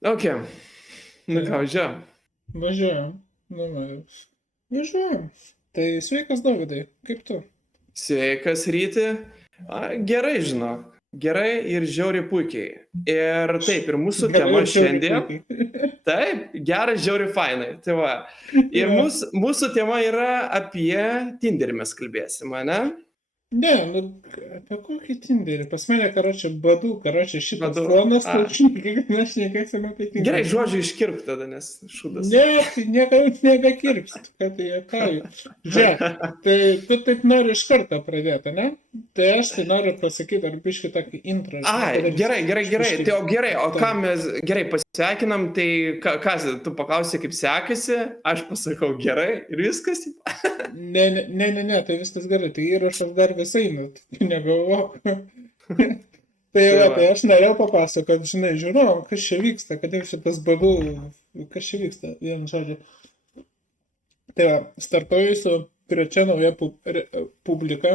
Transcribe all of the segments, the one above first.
Ok. Nu ką, važiuojam. Važiuojam. Nu, važiuojam. Tai sveikas, Dovydai. Kaip tu? Sveikas ryti. Gerai, žinok. Gerai ir žiauriai puikiai. Ir taip, ir mūsų Gerai tema ir žiauriai šiandien. puikiai. Taip, geras, žiauriai fainai. Tai va. Ir Jo. mūsų tema yra apie Tinderį mes kalbėsim, ne? Ne, nu, apie kokį Tinderį? Pas mane, badu, šitas Vadu. fonas, tai mes šnekėsim apie Gerai, Tinderį. žodžiu iškirp tada, nes šūdas. Ne, tai niekada nebekirpsit, kad tai juokauju. Žiūrėk, tai tu taip nori iš karto pradėti, ne? Tai aš tai noriu pasakyti, ar biškį tokį intro. Gerai. Tai o ką mes gerai pasveikinam, tai tu paklausai, kaip sekasi, aš pasakau gerai ir viskas. Ne, tai viskas gerai, tai įrašas dar visai, nu, negalvok. Tai aš norėjau papasakoti, žinai, žiūrėjau, kas čia vyksta, kodėl šitas badu, kas čia vyksta, vienu žodžiu. Tai va, startuoju su trečia nauja Republika,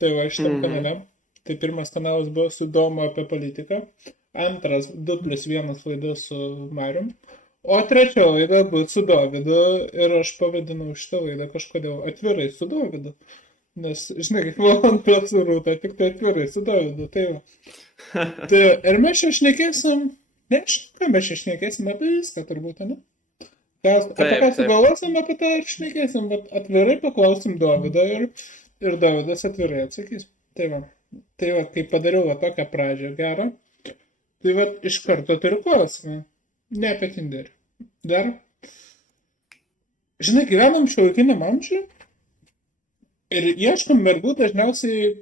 tai va, šitam kanale. Tai pirmas kanalas buvo su Domu apie politiką, antras 2+1 laida su Marium, o trečia laida bus su Dovydu ir aš pavadinau šitą laidą kažkodėl atvirai su Dovydu. Nes, žinai, kaip valanda su Rūta, tik tai atvirai su Dovydu, tai va. Tai ir mes čia šnekėsim, ką mes čia šnekėsim apie viską turbūt, ne? Apie ką sugalvosim, apie tai ir šnekėsim, bet atvirai paklausim Dovydo ir Dovydas atvirai atsakys. Tai va, kai padariau va tokią pradžią gerą, tai va iš karto turiu klausimą. Ne apie Tinderį. Dar. Žinai, gyvenam šiuolaikiniam amžiui ir ieškom mergų dažniausiai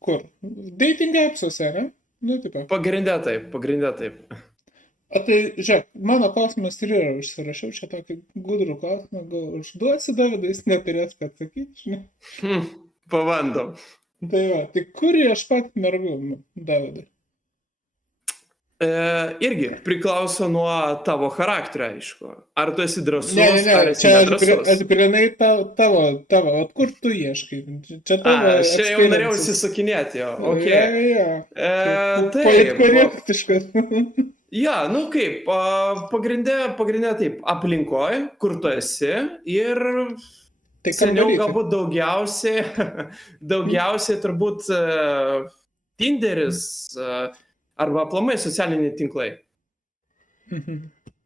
kur? Dating appsuose, ne? Nu, tipo. Pagrindė taip. O tai, žiūrėk, mano klausimas ir yra, užsirašiau čia tokį gudrų klausimą, gal užduosi Dovydai, jis neturės ką atsakyti, žinai. Pabandom. Tai va, tai kur ieškoti mergų, Dovydai? Irgi priklauso nuo tavo charakterio, aišku. Ar tu esi drąsus, ar esi čia nedrąsus. aš grinai tavo, o kur tu ieškai? Čia tavo. Čia jau norėjau įsisakinėti, jo. Okay. Taip. Politkorektiškas. Ja, nu kaip, pagrindė taip, aplinkoj, kur tu esi ir Tai seniau galbūt daugiausiai turbūt Tinderis arba aplamai socialiniai tinklai.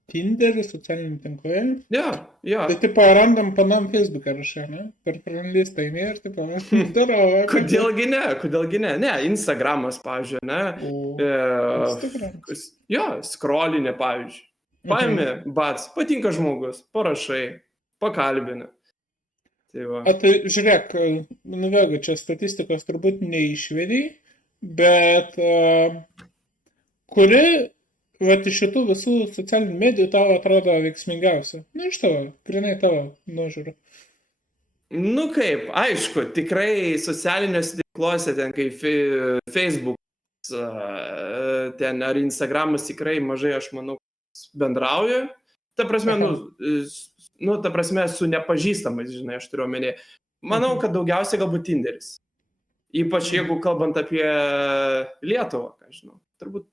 Tinderis, socialiniai tinklai? Jo. Tai tipo randam panam Facebooką rašai, ne? Per listą įmė ir tipo, darau. Kodėlgi ne? Ne, Instagramas, pavyzdžiui, ne? Instagramas. Jo, scrollinė, pavyzdžiui. Paimi, patinka žmogus, parašai, pakalbini. Tai va. O tai žiūrėk, nu vėlgi, čia statistikos turbūt neišvedai, bet kuri iš šitų visų socialinių medijų tavo atrodo veiksmingiausia? Nu, iš tavo, grinai tavo nuožiūrų. Nu kaip, aišku, tikrai socialiniuose tinkluose, ten kaip Facebook, ten ar Instagramas tikrai mažai, aš manau, bendrauja. Ta prasme, ta prasme, su nepažįstamais, žinai, aš turiu omeny. Manau, kad daugiausiai galbūt Tinderis. Ypač jeigu kalbant apie Lietuvą, ką žinau. Turbūt,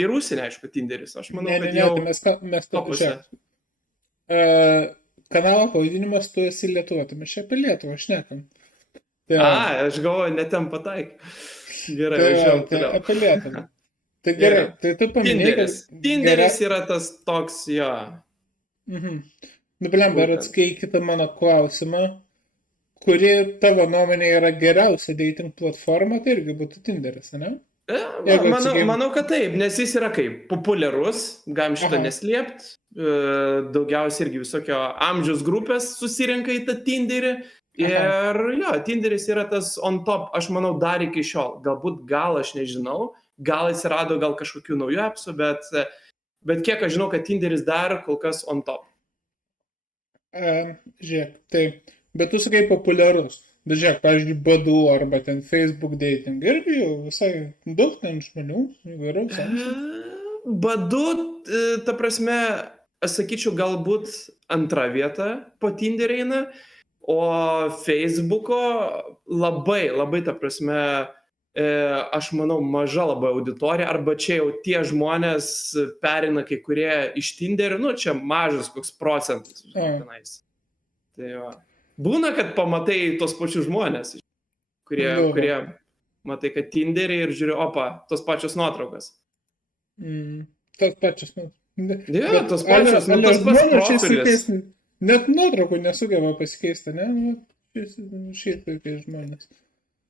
ir užsienį, aišku, Tinderis. Aš manau, kad jau... Mes kanalo pavadinimas tu esi Lietuva, tai mes čia apie Lietuvą šnekam. Aš galvoju, ne ten pataik. Gerai, važiuojam toliau. Apie Lietuvą. Tai gerai, tai tu paminėjai. Tinderis yra tas toks, jo. Nu, blem, dar atskaikite mano klausimą, kuri tavo nuomonė yra geriausia dating platforma, tai irgi būtų Tinderis, ne? Manau, kad taip, nes jis yra kaip populiarus, galim šitą neslėpti, daugiausiai irgi visokio amžiaus grupės susirenka į tą Tinderį ir jo, Tinderis yra tas on top, aš manau, dar iki šiol, gal aš nežinau, gal atsirado gal kažkokių naujų appsų, bet kiek aš žinau, kad Tinderis dar kol kas on top. Žiūrėk, tai, bet tu sakai populiarus. Bet žiūrėk, pavyzdžiui, Badu arba ten Facebook dating irgi jau visai daug ten žmonių, įvairaus amžiaus. Badu, ta prasme, aš sakyčiau, galbūt antra vieta po Tinderį eina, o Facebooko labai, ta prasme, aš manau, maža labai auditorija, arba čia jau tie žmonės perina kai kurie iš Tinderio, nu, čia mažas koks procentas. Tenais. Tai va. Būna, kad pamatai tos pačius žmonės, kurie matai, kad Tinderį ir žiūri, opa, tos pačios nuotraukas. Tos pačios nuotraukas. Tos pačios, tas pats profilis. Net nuotraukų nesugeba pasikeisti, ne? Šiaip kai žmonės.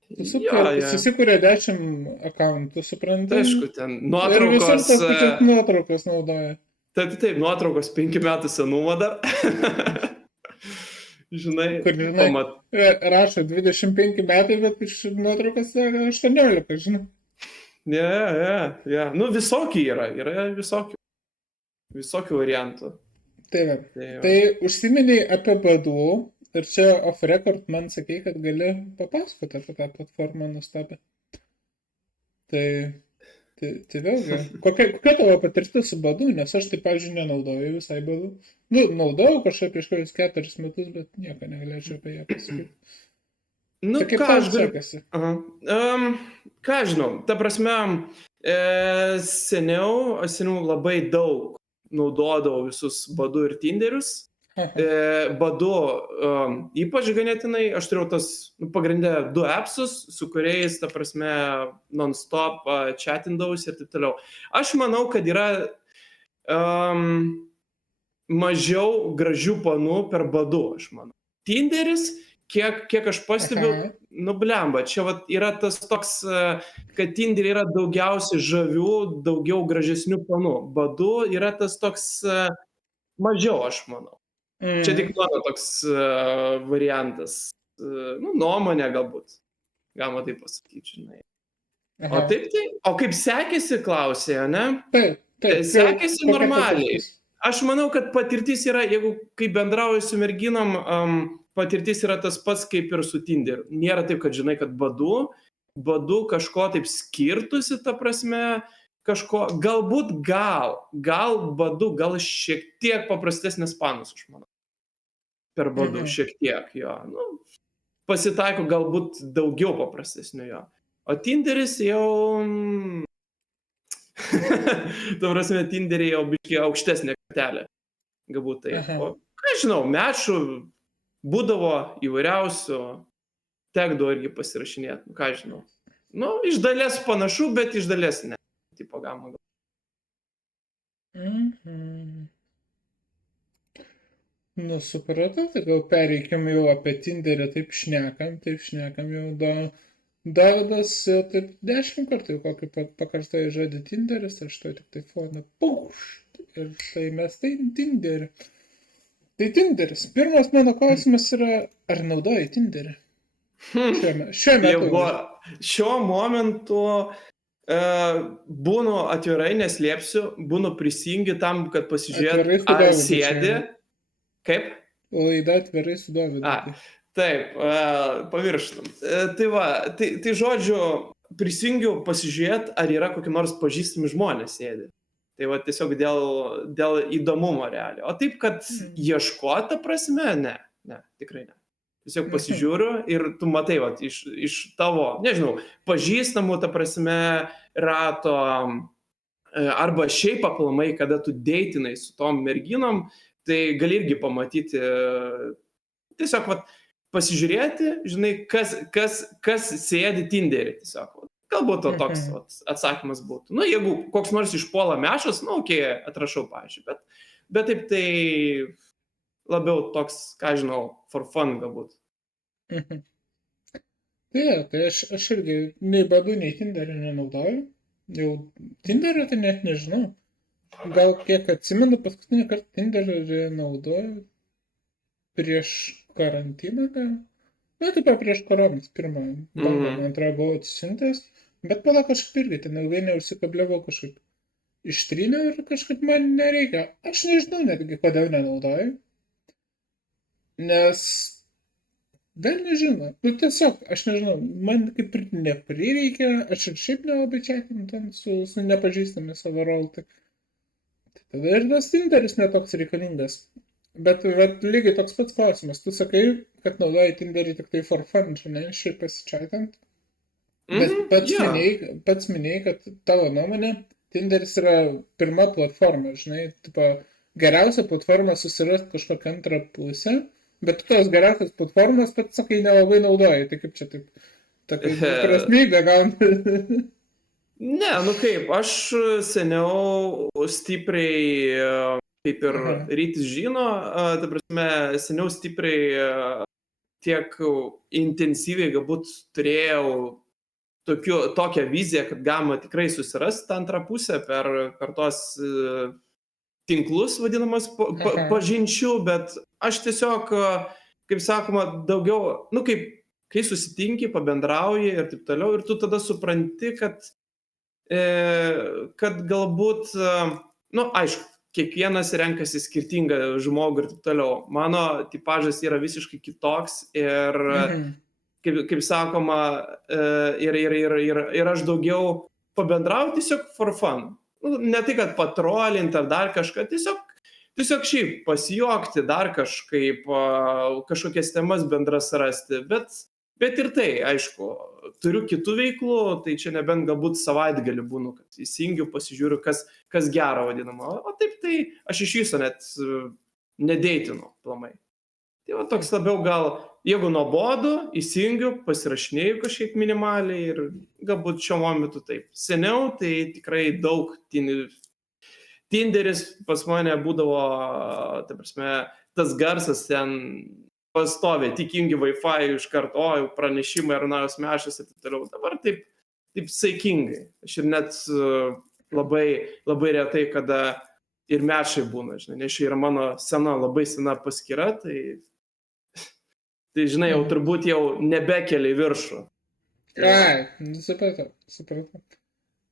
Susikūrė 10 akauntų, suprantu. Aišku, ten nuotraukos. Ir visur tas pačias nuotraukas naudoja. Taip, nuotraukos 5 metų senumo dar. Žinai, rašo 25 metai, bet iš nuotraukas 18, žinai. Ne. Nu, visokių yra visokių variantų. Tai užsiminiai apie badų. Ir čia off record man sakei, kad gali papasakoti apie tą platformą nuostabę. Tai vėlgi, kokia tavo patirtis su badu, nes aš tai, pavyzdžiui, nenaudoju visai badu. Nu, naudojau kažką prieš kokius 4 metus, bet nieko negalėčiau apie ją pasakyti. Nu, tai ką aš sekasi? Ką žinau, ta prasme, seniau labai daug naudodavau visus badu ir Tinderius. Badu ypač ganėtinai, aš turėjau tas pagrindę 2 appsus, su kuriais, ta prasme, non-stop chatindavausi ir taip toliau. Aš manau, kad yra mažiau gražių panų per badu, aš manau. Tinderis, kiek aš pastebiu, blemba, čia vat yra tas toks, kad Tinderį yra daugiausiai žavių, daugiau gražesnių panų. Badu yra tas toks mažiau, aš manau. Čia tik mano toks variantas, nuomonė galbūt, galima taip pasakyti, žinai. O kaip sekėsi, klausė, ne? Taip. Sekėsi normaliai. Aš manau, kad patirtis yra, jeigu kai bendrauju su merginom, patirtis yra tas pats kaip ir su Tinderiu. Nėra taip, kad žinai, kad badu kažko taip skirtusi, ta prasme, kažko, galbūt gal badu, gal šiek tiek paprastesnis panas, aš manau. Per badu, šiek tiek, jo. Pasitaiko galbūt daugiau paprastesnio jo. O Tinderis jau... Ta prasme, Tinderį jau biškai aukštesnė kartelė. Galbūt tai. O, ką žinau, mečų būdavo įvairiausių, tekdavo irgi pasirašinėti, ką žinau. Iš dalies panašu, bet iš dalies ne. Tipo gama gal. Supratau, tai gal pereikim jau apie Tinderį, taip šnekam jau Davidas taip 10 kartų jau kokį pakartoja žodį Tinderis, aš to tik tai foną ir štai mes tai Tinderį. Tai Tinderis. Pirmas mano klausimas yra, ar naudoji Tinderį? Šiuo metu. Šiuo momentu būnu atvirai, neslėpsiu, būnu prisijungi tam, kad pasižiūrėt, ar sėdi. Kaip? Laida atvirai su Dovydu. Taip, pavirštam. Tai žodžiu, prisijungiu pasižiūrėt, ar yra kokie nors pažįstami žmonės sėdi. Tai va tiesiog dėl įdomumo realiai. O taip, kad ieškota prasme, ne, tikrai ne. Tiesiog pasižiūriu ir tu matai, va, iš tavo, nežinau, pažįstamų, ta prasme, rato, arba šiaip aplamai, kada tu deitinai su tom merginom, tai gali irgi pamatyti, tiesiog va, pasižiūrėti, žinai, kas sėdi Tinderį, tiesiog. Galbūt toks atsakymas būtų. Jeigu koks nors išpuola mešas, okei, atrašau, pavyzdžiui, bet taip tai labiau toks, ką žinau, for fun galbūt. Tai aš irgi nei badu, nei Tinderį nenaudoju. Jau Tinderį tai net nežinau. Gal kiek atsimenu, paskutinį kartą Tinderį naudoju prieš karantiną, taip prieš koronas, pirmą bangą, man atrodo, buvau atsisiuntęs, bet pala kažkaip irgi, ten ilgai neužsikabliavau kažkaip. Ištryniau ir kažkaip man nereikia. Aš nežinau netgi, kodėl nenaudoju. Nes, vėl nežinau, tiesiog, aš nežinau, man kaip ir neprireikia, aš ir šiaip nelabai čekinu ten su nepažįstami savo roltai. Tada ir tas Tinderis netoks reikalingas. Bet lygiai toks pats klausimas. Tu sakai, kad naudoji Tinderį tik tai for fun, žinai, šiaip pasičaitant. Bet pats Jo. minėjai, kad tavo nuomonė, Tinderis yra pirma platforma, žinai, tipo, geriausia platforma susirasti kažkokią antrą pusę, bet tu tos geriausios platformos, pats sakai, nelabai naudoji, tai kaip čia taip, tokia dviprasmybė gauna. Ne, nu kaip, aš seniau stipriai, kaip ir Aha, Rytis žino, ta prasme, seniau stipriai tiek intensyviai galbūt turėjau tokią viziją, kad galima tikrai susirasti tą antrą pusę per tos tinklus vadinamas aha, pažinčių, bet aš tiesiog, kaip sakoma, daugiau, nu kaip, kai susitinki, pabendrauji ir taip toliau, ir tu tada supranti, kad galbūt, nu aišku, kiekvienas renkasi skirtingą žmogų ir taip toliau. Mano tipažas yra visiškai kitoks ir, mhm, kaip sakoma, ir aš daugiau pabendrauju tiesiog for fun. Nu, ne tai, kad patrolinti ar dar kažką, tiesiog šiaip pasijuokti, dar kažkaip, kažkokias temas bendras rasti, bet ir tai, aišku, turiu kitų veiklų, tai čia nebent galbūt savaitgalį būnu, kad įsijungiu, pasižiūriu, kas gero vadinama, o taip tai aš iš viso net nedeitinu plamai. Tai va toks labiau gal, jeigu nuobodu, įsijungiu, pasirašinėju kažkiek minimaliai ir galbūt šiuo momentu taip. Seniau tai tikrai daug Tinderis pas mane būdavo, ta prasme, tas garsas ten pastoviai, tik jungi Wi-Fi iš karto, o pranešimai ar naujos mešas ir taip toliau. Dabar taip saikingai. Aš ir net labai, labai retai, kada ir mešai būna, žinai, nes čia yra mano labai sena paskyra, tai žinai, jau turbūt jau nebekeli viršų. Ai, supratau.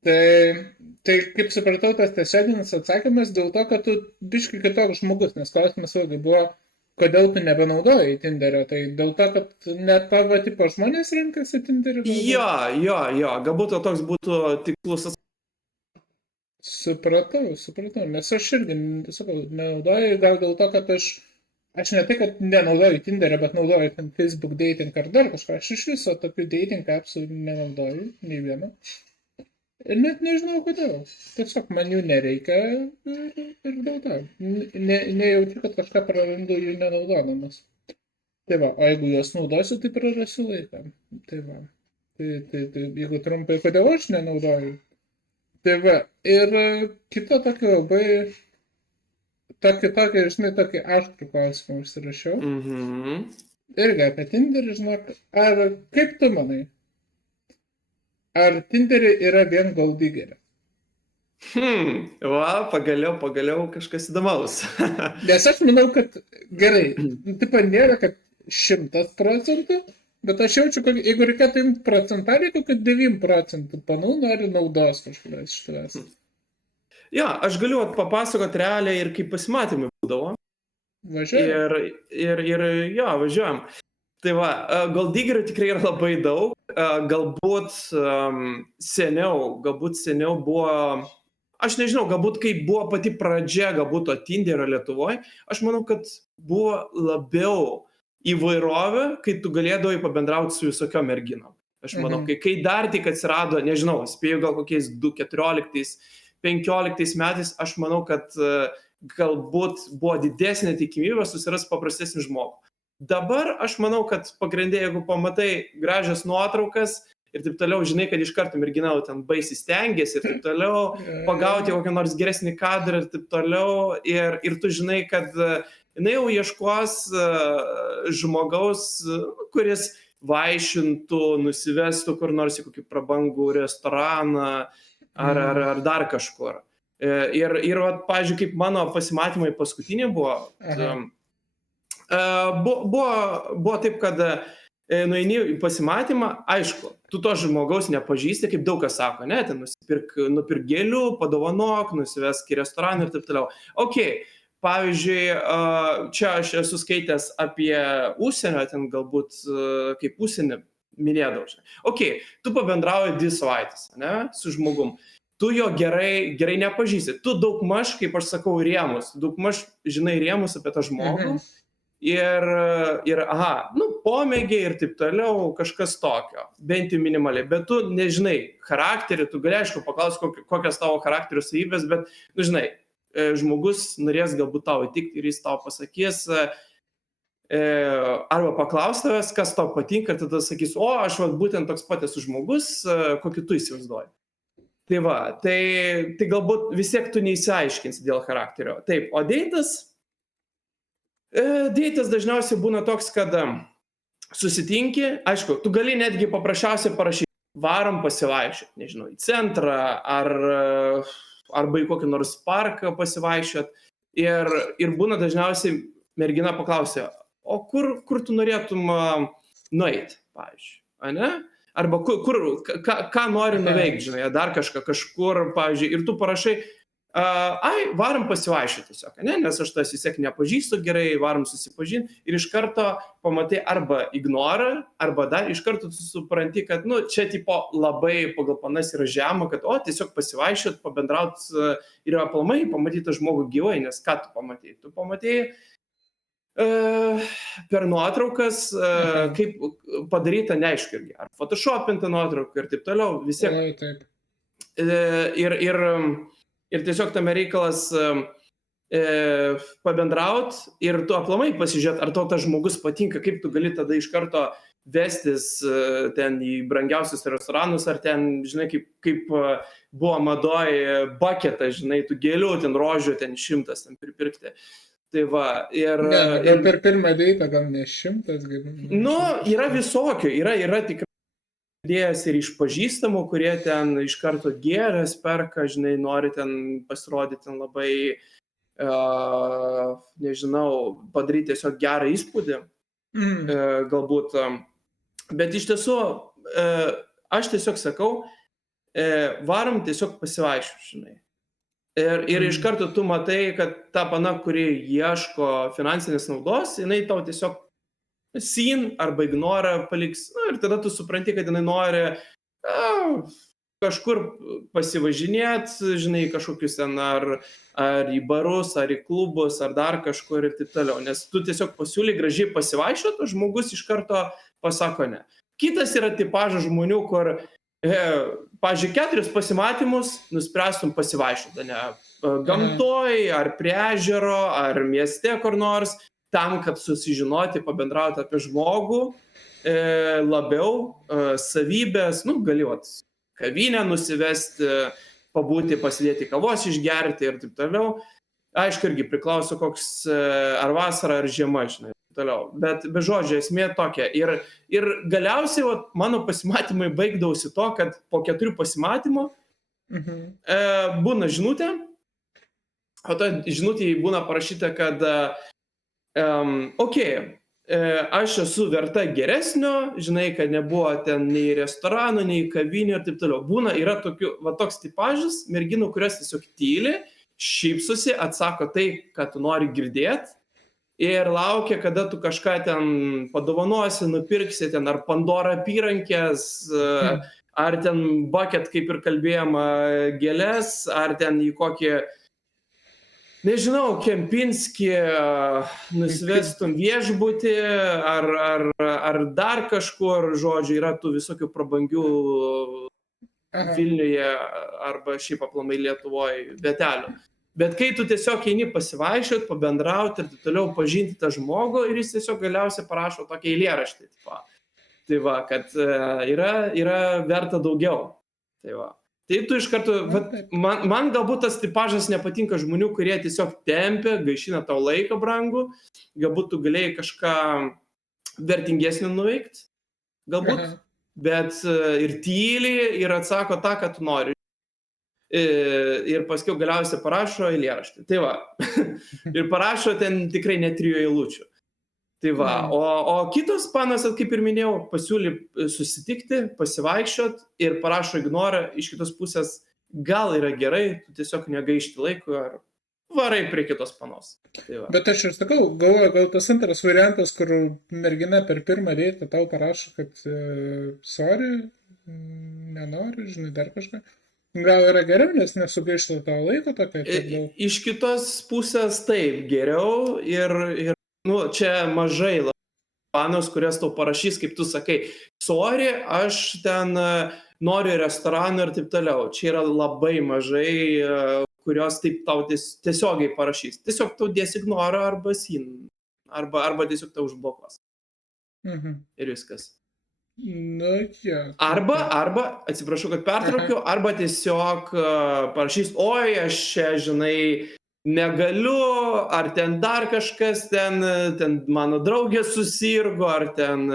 Tai kaip supratau, tas tiesioginis atsakymas dėl to, kad tu biškai kitoks žmogus, nes klausimas vėlgi buvo, kodėl tu nebenaudoji Tinderio, tai dėl to, kad net tavo tipo žmonės renkasi Tinderį. Jo, galbūt toks būtų tikslus atsakymas. Supratau, nes aš irgi, sakau, nenaudoju, gal dėl to, kad aš ne tai, kad nenaudoju Tinderio, bet naudoju ten Facebook dating ar dar kažką, aš iš viso tokių dating appsų nenaudoju, nei vieno. Ir net nežinau kodėl. Tiesiog man jų nereikia ir dėl to. Nejaučiu, kad kažką prarandu jų nenaudodamas. Tai va, o jeigu juos naudosiu, tai prarasiu laiką. Tai va. Tai jeigu trumpai, kodėl aš nenaudoju. Tai va, ir kita tokia labai, tokia, žinai, tokį aštrų klausimą užsirašiau. Irgi apie Tinderį, žinok, ar kaip tu manai? Ar Tinderį yra vien goldigerė? Va, pagaliau kažkas įdomaus. Nes aš manau, kad gerai, tipo nėra, kad 100%, bet aš jaučiu, kad jeigu reikėtų imti procentarį, kad 9 procentų panų nori naudos kažkurios iš tavęs. Jo, aš galiu papasakoti realiai ir kaip pasimatymai būdavo. Važiuojam. Ir jo, važiuojam. Tai va, goldigerių tikrai yra labai daug. Galbūt seniau buvo, aš nežinau, galbūt kai buvo pati pradžia, galbūt to Tinderio Lietuvoje, aš manau, kad buvo labiau įvairovė, kai tu galėdavai pabendrauti su visokiom merginom. Aš manau, kai dar tik atsirado, nežinau, spėjau gal kokiais 2014-2015 metais, aš manau, kad galbūt buvo didesnė tikimybė susirasti paprastesnį žmogų. Dabar aš manau, kad pagrindė, jeigu pamatai gražias nuotraukas ir taip toliau, žinai, kad iš karto mergina ten baisiai stengiasi ir taip toliau, pagauti kokią nors geresnį kadrą ir taip toliau, ir tu žinai, kad jinai jau ieškos žmogaus, kuris vaišintų, nusivestų kur nors į kokį prabangų restoraną ar dar kažkur. Ir pavyzdžiui, kaip mano pasimatymai paskutiniai buvo taip, kad nueini į pasimatymą, aišku, tu to žmogaus nepažįsti, kaip daug kas sako, ne, ten nupirk gėlių, padovanok, nusivesk į restoraną ir taip toliau. Ok, pavyzdžiui, čia aš esu skaitęs apie užsienio, ten galbūt kaip užsienį minėdavau. Ok, tu pabendrauji 2 savaitės, ne, su žmogum. Tu jo gerai nepažįsti. Tu daugmaž, kaip aš sakau, rėmus, daugmaž žinai rėmus apie tą žmogų. pomėgiai ir taip toliau, kažkas tokio, bent jau minimaliai, bet tu nežinai charakterį, tu gali aišku paklausti, kokios tavo charakterio savybės, bet, žinai, žmogus norės galbūt tau įtikti ir jis tau pasakys, arba paklaus tavęs, kas tau patinka, ir tada sakys, aš būtent toks pat esu žmogus, kokį tu įsivaizduoji. Tai va, tai galbūt vis tiek tu neįsiaiškinsi dėl charakterio. Taip, o deitas dažniausiai būna toks, kad susitinki, aišku, tu gali netgi paprasčiausiai parašyti, varom pasivaikščioti, nežinau, į centrą, arba į kokį nors parką pasivaikščioti, ir būna dažniausiai mergina paklausia, o kur tu norėtum nueiti, pavyzdžiui, ane? Arba ką nori nuveikti, žinai, dar kažkur, pavyzdžiui, ir tu parašai, varom pasivaikščioti tiesiog, ne? Nes aš tas vis tiek nepažįstu gerai, varom susipažinti ir iš karto pamatai arba ignorą, arba dar iš karto tu supranti, kad, čia tipo labai pagal panas yra žema, kad, tiesiog pasivaikščioti, pabendrauti ir aplamai pamatyti žmogų gyvai, nes ką tu pamatai? Tu pamatai per nuotraukas, kaip padaryta neaišku irgi, ar photoshopinta nuotrauka ir taip toliau, vis tiek. Ir tiesiog tame reikalas pabendraut ir tu aplamai pasižiūrėt, ar tau tas žmogus patinka, kaip tu gali tada iš karto vestis ten į brangiausius restoranus, ar ten, žinai, kaip buvo madoj baketą, žinai, tų gėlių, ten rožių, ten 100 ten pripirkti. Tai va, gal per pirmą deitą, gal ne 100, yra visokių, yra tikrai idėjas ir iš pažįstamų, kurie ten iš karto gėrės perka, žinai, nori ten pasirodyti ten labai, nežinau, padaryti tiesiog gerą įspūdį, galbūt. Bet iš tiesų, aš tiesiog sakau, varom tiesiog pasivaikščioti, žinai. Ir iš karto tu matai, kad ta pana, kuri ieško finansinės naudos, jinai tau tiesiog arba ignorą paliks. Ir tada tu supranti, kad jinai nori kažkur pasivažinėti, žinai, kažkokius ten ar į barus, ar į klubus, ar dar kažkur ir taip toliau. Nes tu tiesiog pasiūly gražiai pasivaikščioti, o žmogus iš karto pasako ne. Kitas yra tipažas žmonių, kur pavyzdžiui, 4 pasimatymus nuspręstum pasivaikščioti, ne? Gamtoj, ar prie ežero, ar mieste kur nors, tam, kad susižinoti, pabendrauti apie žmogų, labiau savybės, gali kavinę nusivesti, pabūti, pasidėti kavos išgerti ir taip toliau. Aišku, irgi priklauso koks ar vasara, ar žiema, žinai. Toliau. Bet be žodžio esmė tokia. Ir galiausiai mano pasimatymai baigdavosi to, kad po 4 pasimatymų būna žinutė, o ta žinutė būna parašyta, kad aš esu verta geresnio, žinai, kad nebuvo ten nei restoranų, nei kavinių ir taip toliau. Yra toks tipažas merginų, kurios tiesiog tyli, šypsosi, atsako tai, ką tu nori girdėti, ir laukia, kada tu kažką ten padovanosi, nupirksi ten ar Pandora apyrankės, ar ten bucket, kaip ir kalbėjom, gėlės, ar ten į kokį, nežinau, Kempinskį nusivestum viešbutį, ar dar kažkur, žodžiu, yra tų visokių prabangių Vilniuje arba šiaip aplamai Lietuvoje vietelių. Bet kai tu tiesiog eini pasivaikščioti, pabendrauti ir toliau pažinti tą žmogų ir jis tiesiog galiausiai parašo tokį eilėraštį. Tai va, kad yra verta daugiau. Tai va. Tai tu iš karto, man galbūt tas tipažas nepatinka žmonių, kurie tiesiog tempia, gaišina tau laiką brangų, galbūt tu galėjai kažką vertingesnį nuveikti, galbūt, bet ir tyliai ir atsako tą, ką tu nori. Ir paskiau galiausiai parašo eilėraštį. Tai va. Ir parašo ten tikrai net 3 eilučių. Tai va. O kitos panas, kaip ir minėjau, pasiūlė susitikti, pasivaikščiot ir parašo ignorą. Iš kitos pusės gal yra gerai, tu tiesiog negaišti laiko ar varai prie kitos panos. Tai va. Bet aš ir sakau, galvoju, gal tas antras variantas, kur mergina per pirmą reitą tau parašo, kad sorry, nenori, žinai, dar kažką. Gal yra geriau, nes nesugaišta tavo laiko tokio? Iš kitos pusės taip, geriau ir nu, čia mažai panos, kurias tau parašys, kaip tu sakai, sorry, aš ten noriu restoraną ir taip toliau. Čia yra labai mažai, kurios taip tau tiesiogiai parašys. Tiesiog tau dės ignorą arba sin, arba tiesiog tau užblokuos. Ir viskas. Arba, atsiprašau, kad pertraukiu, arba tiesiog parašys, oi, aš čia, žinai, negaliu, ar ten dar kažkas, ten mano draugė susirgo, ar ten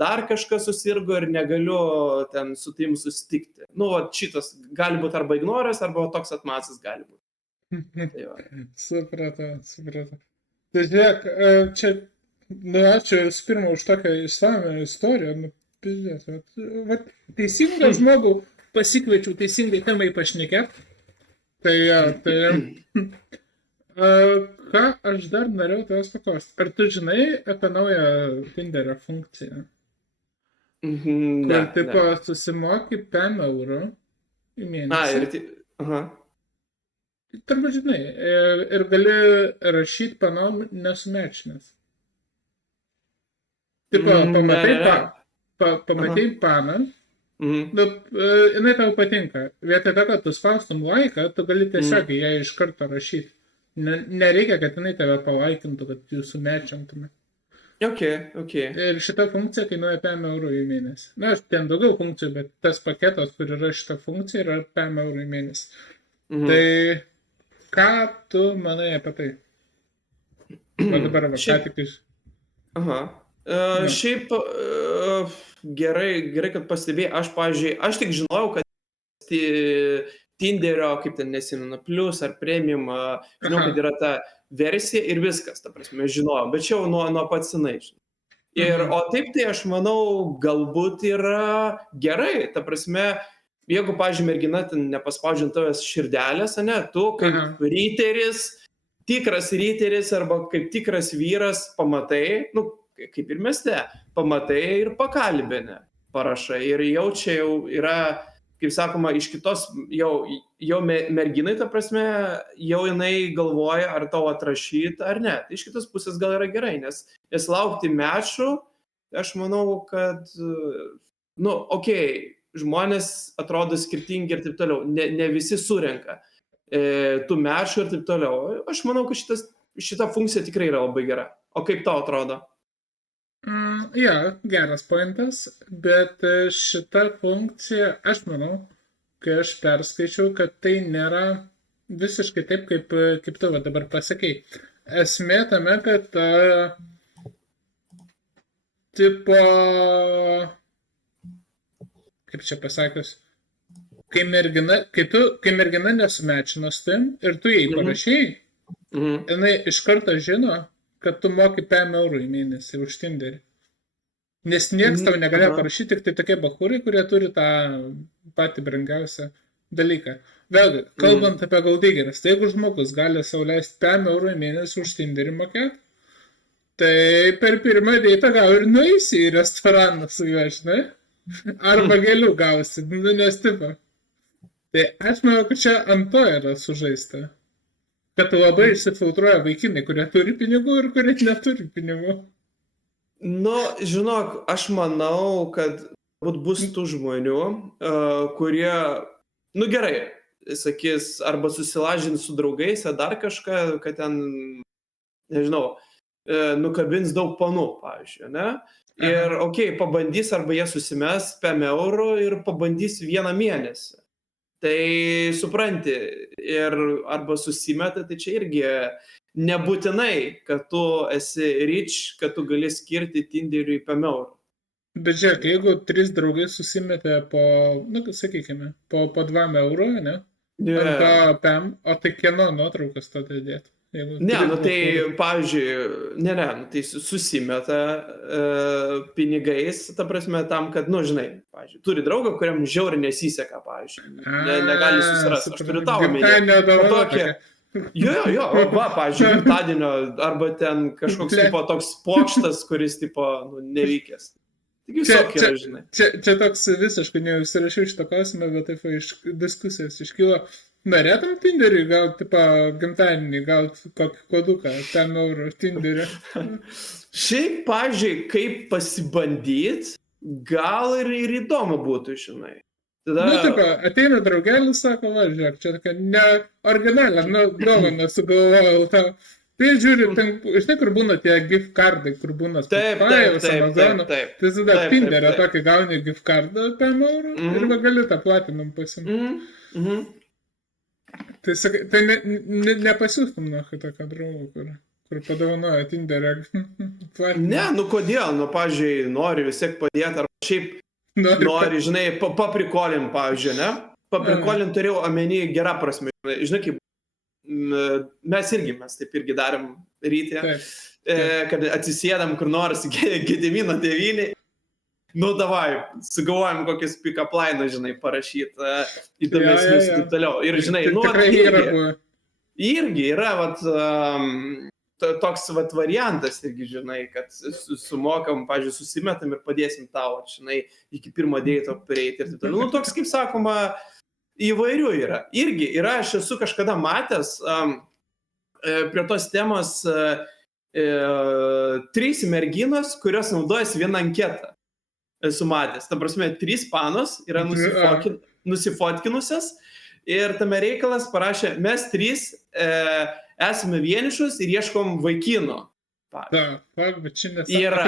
dar kažkas susirgo ir negaliu ten su tim susitikti. Nu, šitas gali būti arba ignoras, arba toks atmasas gali būti. Supratau. Tai žiūrėk, čia, ačiū visų pirma už tokią išsamią istoriją, teisingą žmogų pasikviečiau teisingai temai pašnekėti. Tai ką aš dar norėjau tavęs paklausti? Ar tu žinai apie naują Tinderio funkciją? Kur tipo susimoki 5 eurų į mėnesį. Turbūt žinai, ir gali rašyti panom nesumečinės. Tipo, pamatai paną. Jinai tau patinka. Vietoj to, kad tu spaustum laiką, tu gali tiesiog ją iš karto rašyti. Nereikia, kad jinai tave palaikintų, kad jūs sumečintume. Ir šita funkcija kainuoja 5 eurų į mėnesį. Na, ten daugiau funkcijų, bet tas paketas, kur yra šita funkcija, yra 5 eurų į mėnesį. Tai ką tu manai apie tai? O dabar ką tik iš... Šiaip gerai, kad pastebėjai, aš tik žinojau, kad Tinderio, kaip ten nesimenu, plus ar premium, žinau, kad yra ta versija ir viskas, ta prasme, žinojau, bet čia jau nuo pats senai. O taip tai aš manau, galbūt yra gerai, ta prasme, jeigu, pavyzdžiui, mergina ten nepaspaudžiant tavęs širdelės, ne, tu kaip ryteris, tikras ryteris arba kaip tikras vyras pamatai, nu, kaip ir mieste, pamatai ir pakalbini, parašai. Ir jau čia jau yra, kaip sakoma, iš kitos, jau merginai, ta prasme, jau jinai galvoja, ar tau atrašyti, ar ne. Tai iš kitos pusės gal yra gerai, nes laukti mečų, aš manau, kad, nu, žmonės atrodo skirtingi ir taip toliau, ne visi surenka tų mečų ir taip toliau. Aš manau, kad šita funkcija tikrai yra labai gera. O kaip tau atrodo? Geras pointas, bet šita funkcija, aš manau, kai aš perskaičiau, kad tai nėra visiškai taip, kaip tu dabar pasakei. Esmė tame, kad tipo, kaip čia pasakius, kai mergina nesumečino su tim ir tu jai parašei, jinai iš karto žino, kad tu moki 5 eurų į mėnesį už Tinderį. Nes nieks tau negalėjo parašyti, tik tai tokie bachūrai, kurie turi tą patį brangiausią dalyką. Vėlgi, kalbant apie golddigerius, tai jeigu žmogus gali sau leisti 5 eurų į mėnesį už Tinderį mokėti, tai per pirmą deitą gal ir nueisi į restoraną su juo, žinai? Arba gėlių gausi, nes tipo. Tai aš manau, kad čia ant to yra sužaista. Kad labai išsifiltruoja vaikinai, kurie turi pinigų ir kurie neturi pinigų. Nu, žinok, aš manau, kad bus tų žmonių, kurie, nu gerai, sakys, arba susilažins su draugais, ar dar kažką, kad ten, nežinau, nukabins daug panų, pavyzdžiui, ne? Ir, pabandys, arba jie susimes 5 eurų ir pabandys 1 mėnesį. Tai supranti, ir arba susimeta, tai čia irgi nebūtinai, kad tu esi rich, kad tu gali skirti Tinderiui 5 eurų. Bet žiūrėk, jeigu 3 draugai susimetė po, sakykime, po 2 eurų, ne? Ant to 5, o tai kieno nuotraukas tada dėti? Ne, tai pavyzdžiui, tai susimeta pinigais, ta prasme, tam, kad, žinai, pavyzdžiui, turi draugą, kuriam žiauriai nesiseka, pavyzdžiui, negali susirasti, aš turiu tavo mėnį. Pavyzdžiui, gimtadienio, arba ten kažkoks toks pokštas, kuris, nevykęs. Tik visokie yra, žinai. Čia toks visiškai neužsirašiau šitą klausimą, bet taip iš diskusijos iškilo. Norėtum Tinderį, gal, tipo, gimtadienį, gal kokį koduką, 10 eurų Tinderį. Šiaip, pavyzdžiui, kaip pasibandyt, gal ir įdomu būtų, žinai. Tada... Nu, tipo, ateina draugelis, sako, va, žiūrėk, čia tokia neoriginalią, nu, dovaną sugalvojau tau. Tai žiūri, ten, žinai, kur būna tie gift cardai, kur būna Spotify'aus, Amazon'o. Tai tada Tinderio tokį gauni gift cardą 10 eurų ir va gali tą platinam pasimti. Tai sakai, tai nepasiūstum nuo tokią draugų, kur padovanoja Tinderio platinam. Ne, nu kodėl, nu, pavyzdžiui, nori vis tiek padėti, ar šiaip nori, žinai, paprikolint, pavyzdžiui, ne? Paprikolint turėjau omeny gerą prasme. Žinai, kaip mes taip irgi darėm rytį, kad atsisėdam kur nors Gedimino 9. Nu, davai, sugalvojam kokius pick-up line, žinai, parašyti įdomesnius ir taip toliau. Ir, žinai, nu, irgi yra, vat, toks, vat, variantas irgi, žinai, kad sumokam, pavyzdžiui, susimetam ir padėsim tau, žinai, iki pirmo dėto prieiti ir taip toliau. Nu, toks, kaip sakoma, įvairių yra. Irgi yra, aš esu kažkada matęs prie tos temos 3 merginos, kurios naudojasi vieną anketą. Esu matęs. Ta prasme, 3 panos yra nusifotkinusios ir tame reikalas parašė, mes 3 esame vienišus ir ieškom vaikino. Bet čia nesako. Yra.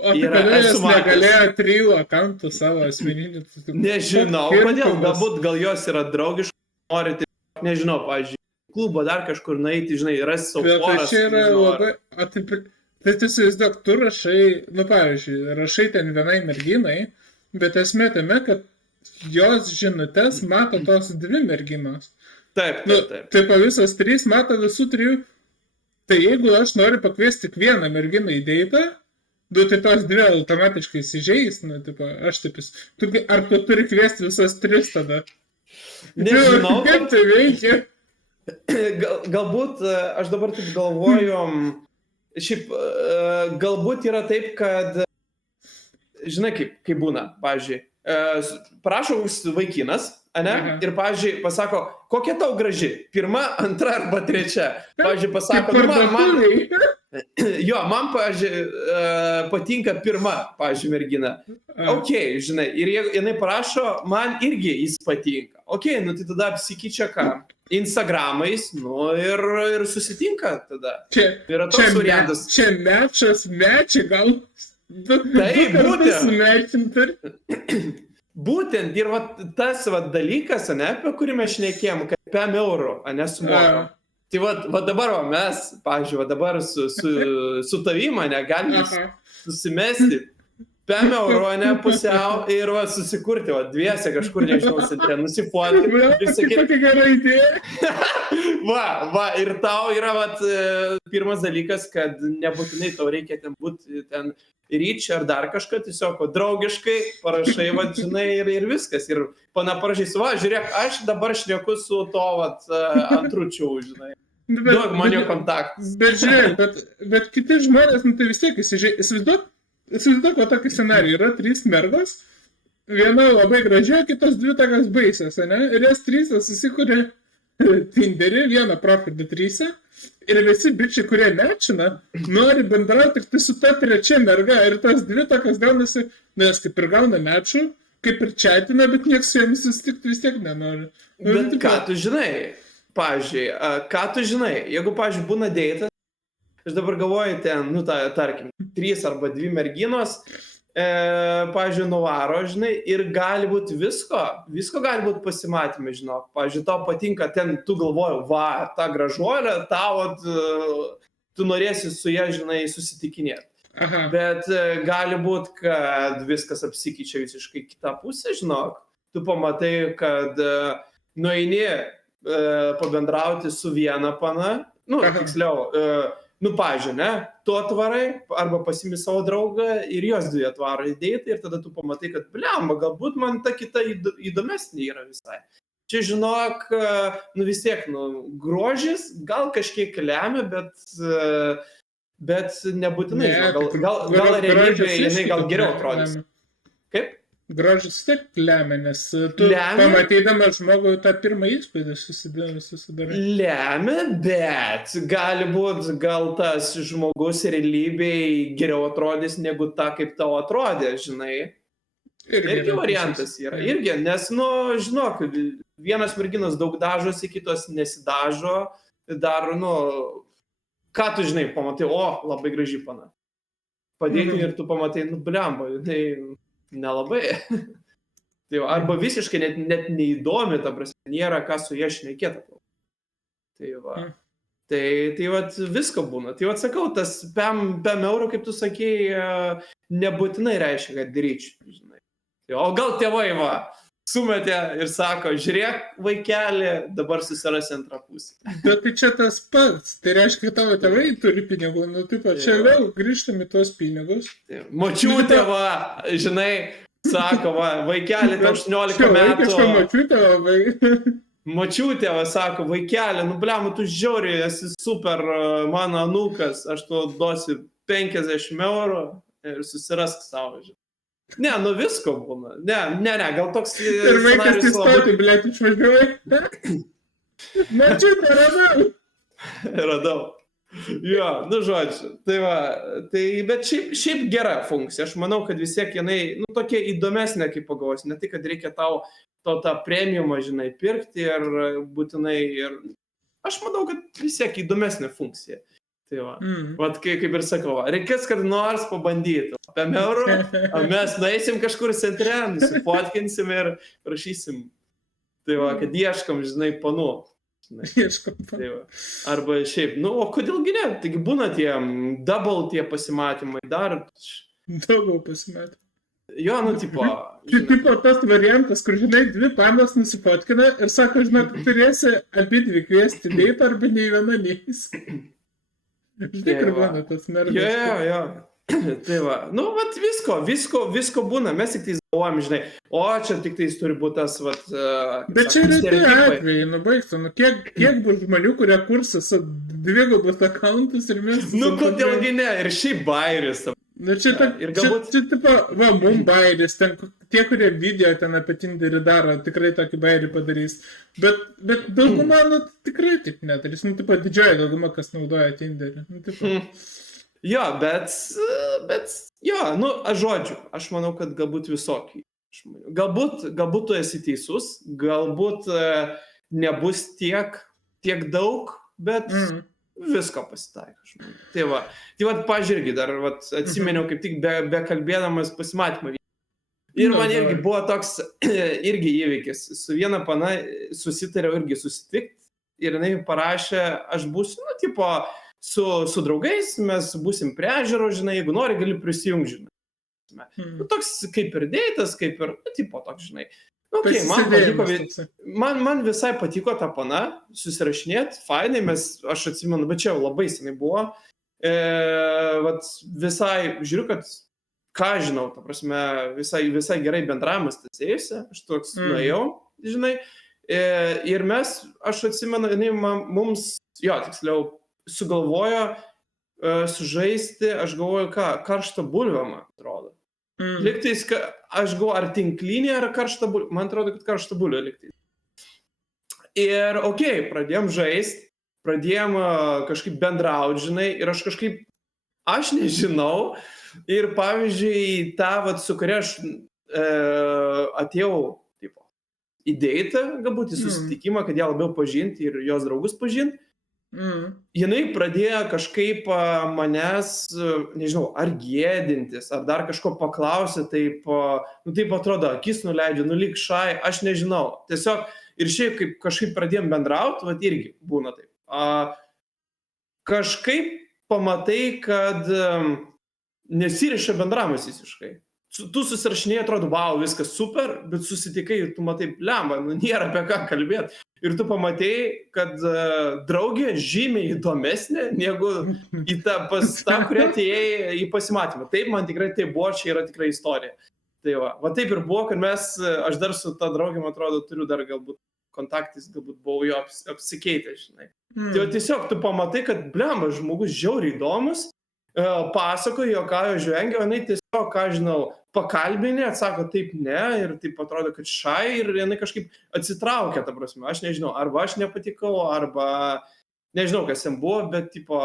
O tai kodėl jos negalėjo 3 akantų savo asmeninių? Nežinau, kodėl, gal jos yra draugiškos, nori, nežinau, pavyzdžiui, klubo dar kažkur nueiti, žinai, rasti savo porą. Bet čia yra labai... Tai tu įsivaizduok, tu rašai, nu pavyzdžiui, rašai ten vienai merginai, bet esmė tame, kad jos žinutės mato tos 2 merginos. Taip. Tai po visos 3 mato visų 3. Tai jeigu aš noriu pakviesti tik vieną merginą į deitą, tai tos 2 automatiškai įsižeis, nu, tipo, aš taip ar tu turi kviesti visas 3 tada? Nežinau. Kaip tai veikia? Galbūt, aš dabar taip galvoju, šiaip, galbūt yra taip, kad, žinai, kaip būna, pavyzdžiui, prašo vaikinas, ane, ir, pavyzdžiui, pasako, kokia tau graži, 1, 2 arba 3, pavyzdžiui, pasako, man, pavyzdžiui, patinka 1, pavyzdžiui, mergina. Ok, žinai, ir jinai prašo, man irgi jis patinka. Ok, nu tai tada apsikeičia ką? Instagramais, nu ir susitinka tada. Yra toks variantas. Čia mečia gal? Taip, būtent. Ir va, tas va, dalykas, ane, apie kurį mes šnekėjom, kad 5 eurų, ane, sumokam. Tai va dabar mes, pavyzdžiui, dabar su tavim, ane, galime susimesti 5 eurų, ane, pusiau ir va, susikurti, va, 2 kažkur, nežinau, centre, nusifotinti. Ir sakyti, kokia gera idėja. Va, ir tau yra, va, pirmas dalykas, kad nebūtinai tau reikia ten būti ten ryčia ar dar kažką, tiesiog draugiškai parašai, va, žinai, ir viskas. Ir parašysi, va, žiūrėk, aš dabar šneku su to, va, antručiu, žinai. Duok man jo kontaktus. Bet žiūrėk, bet kiti žmonės, nu tai vis tiek įsivaizduok, va tokį scenarijų, yra 3 mergos, viena labai gražia, kitos 2 tokios baisios, ne? Ir jas 3 susikūrė Tinderį, vieną profilį 3, ir visi bičiai, kurie mečina, nori bendrauti tik su ta 3 merga, ir tas 2 tokios gaunasi, nes kaip ir gauna mečų, kaip ir chatina, bet nieks su jomis susitikti vis tiek nenori. Bet ką tu žinai? Pavyzdžiui, ką tu žinai? Jeigu, pavyzdžiui, būna deitas, aš dabar galvoju ten, nu, tarkim, 3 arba 2 merginos, pavyzdžiui, nuvaro, žinai, ir gali būti visko gali būti pasimatymai, žinok. Pavyzdžiui, tau patinka ten, tu galvoji, va, ta gražuolė, tau, tu norėsi su ja, žinai, susitikinėti. Bet gali būti, kad viskas apsikeičia visiškai kitą pusę, žinok. Tu pamatai, kad nueini pabendrauti su viena pana, nu, tiksliau, nu, pavyzdžiui, ne, tu atvarai arba pasimi savo draugą ir jos 2 atvaro į deitą ir tada tu pamatai, kad, bliamba, galbūt man ta kita įdomesnė yra visai. Čia, žinok, nu vis tiek, nu, grožis gal kažkiek lemia, bet nebūtinai, gal realybėje jinai gal geriau atrodys. Kaip? Grožis vis tiek lemia, nes tu Lemia? pamatydamas žmogų tą pirmą įspūdį susidarai. Lemia, bet gali būt, gal tas žmogus realybėj geriau atrodys negu ta, kaip tau atrodė, žinai. Irgi variantas yra. Irgi, nes, nu, žinok, vienas merginos daug dažosi, kitos nesidažo, dar, nu, ką tu žinai, pamatai, o, labai graži pana. Padėti ir tu pamatai, nu, blemba, tai nelabai. Tai, arba visiškai net neįdomi, ta prasme, nėra ką su jie šnekėti. Tai va. Tai vat visko būna. Tai vat sakau, tas 5 eurų, kaip tu sakėjai, nebūtinai reiškia, kad ryčių, žinai. O gal tėvai va, sumetė ir sako, žiūrėk, vaikeli, dabar susirasi antrą pusę. Bet tai čia tas pats. Tai reiškia, kad tavo tėvai turi pinigų. Nu, taip, čia vėl grįžtame į tuos pinigus. Močiutė va, žinai, sako, va, vaikeli, tai 18 metų. Močiutė va, sako, vaikeli, nu blemu, tu žiauriai, esi super mano anūkas, aš tu duosiu 50 eurų ir susirask savo, žinai. Ne, nu visko būna. Ne, gal toks... Ir vaikas tai stoti, blėt, išvažiuoja. Mačiutė, Radau. Jo, nu žodžiu. Tai va, bet šiaip gera funkcija. Aš manau, kad vis tiek jinai, nu, tokia įdomesnė, kaip pagalvos. Ne tai, kad reikia tau tą premiumą, žinai, pirkti ir būtinai ir... Aš manau, kad vis tiek įdomesnė funkcija. Tai va, vat kaip ir sakau, reikės, kad nors pabandytų. 5 eurų, o mes nueisim kažkur centre, nusifotkinsim ir prašysim. Tai va, kad ieškam, žinai, panų. Ieškam panų. Tai va. Arba šiaip, nu, o kodėlgi ne? Taigi būna tie double tie pasimatymai dar. Double pasimatymai. Jo, nu, tipo... Tipo tas variantas, kur, žinai, 2 panos nusifotkina ir sako, žinai, turėsi abidvi kviesti dėtą arba nei viena neis. Žinai, kur būna tas nervas. Jo. Tai va, nu, vat visko būna, mes tik tai galvojam, žinai, o čia tik tai turi būti tas, vat... Bet čia yra tie atvejai, nubaigtų, nu, kiek bus žmonių, kurie kursi su 2 accountus ir mes... Nu, kodėlgi ne, ir šiaip bairis. Nu, čia tipo, va, mum bairis, ten tie, kurie video ten apie Tinderį daro, tikrai tokį bairį padarys. Bet dauguma, nu, tikrai taip nedarys. Nu, tipo, didžioji dauguma, kas naudoja Tinderį. Nu, tipo... Jo, bet, jo, nu, aš manau, kad galbūt visokiai. Galbūt tu esi teisus, galbūt nebus tiek daug, bet visko pasitaiko. Tai va, pažiūrėkit, dar atsimeniau kaip tik be kalbėdamas pasimatymą. Ir man irgi buvo toks irgi įvykis. Su viena pana susitariau irgi susitikti ir jinai parašė, aš būsiu, nu, tipo, su draugais, mes būsim prie ežero, žinai, jeigu nori, gali prisijungti, žinai. Nu, toks kaip ir deitas, kaip ir, nu, tipo, toks, žinai. Nu, okay, man visai patiko ta pana, susirašinėt, fainai, aš atsimenu, bet čia labai senai buvo. Visai, žiūriu, kad, ką žinau, ta prasme, visai gerai bendravimas tasėjusi, aš toks nuėjau, žinai. Ir aš atsimenu, jinai mums, jo, tiksliau, sugalvojo sužaisti, aš galvoju, karštą bulvę, man atrodo. Liktais, aš galvoju, ar tinklinė, ar karštą bulvę. Man atrodo, kad karštą bulvę liktais. Ir, okei, pradėjom žaisti, pradėjom kažkaip bendrauti, žinai, ir aš nežinau, ir pavyzdžiui, su kuria aš atėjau, tipo, į deitą, galbūt į susitikimą, kad ją labiau pažinti ir jos draugus pažinti. Jinai pradėjo kažkaip manęs, nežinau, ar gėdintis, ar dar kažko paklausė, taip atrodo, akis nuleidžia, lyg šai, aš nežinau. Tiesiog ir šiaip kaip kažkaip pradėjom bendrauti, vat irgi būna taip. Kažkaip pamatai, kad nesiriša bendravimas visiškai. Tu susirašinėjai, atrodo, wow, viskas super, bet susitikai ir tu matai, lemba, nėra apie ką kalbėti. Ir tu pamatei, kad draugė žymiai įdomesnė negu pas tą, kurią atėjai į pasimatymą. Taip, man tikrai tai buvo, čia yra tikrai istorija. Tai va taip ir buvo, kad aš dar su tą draugę, man atrodo, turiu dar galbūt kontaktais, galbūt buvau jo apsikeitę, žinai. Tai tiesiog tu pamatai, kad blemba, žmogus žiauriai įdomus, pasakojo, ką jo žvengia, o jinai tiesiog, ką žinau, pakalbinė, atsako taip ne ir taip atrodo, kad šai ir jinai kažkaip atsitraukia, ta prasme, aš nežinau, arba aš nepatikau, arba nežinau, kas jam buvo, bet tipo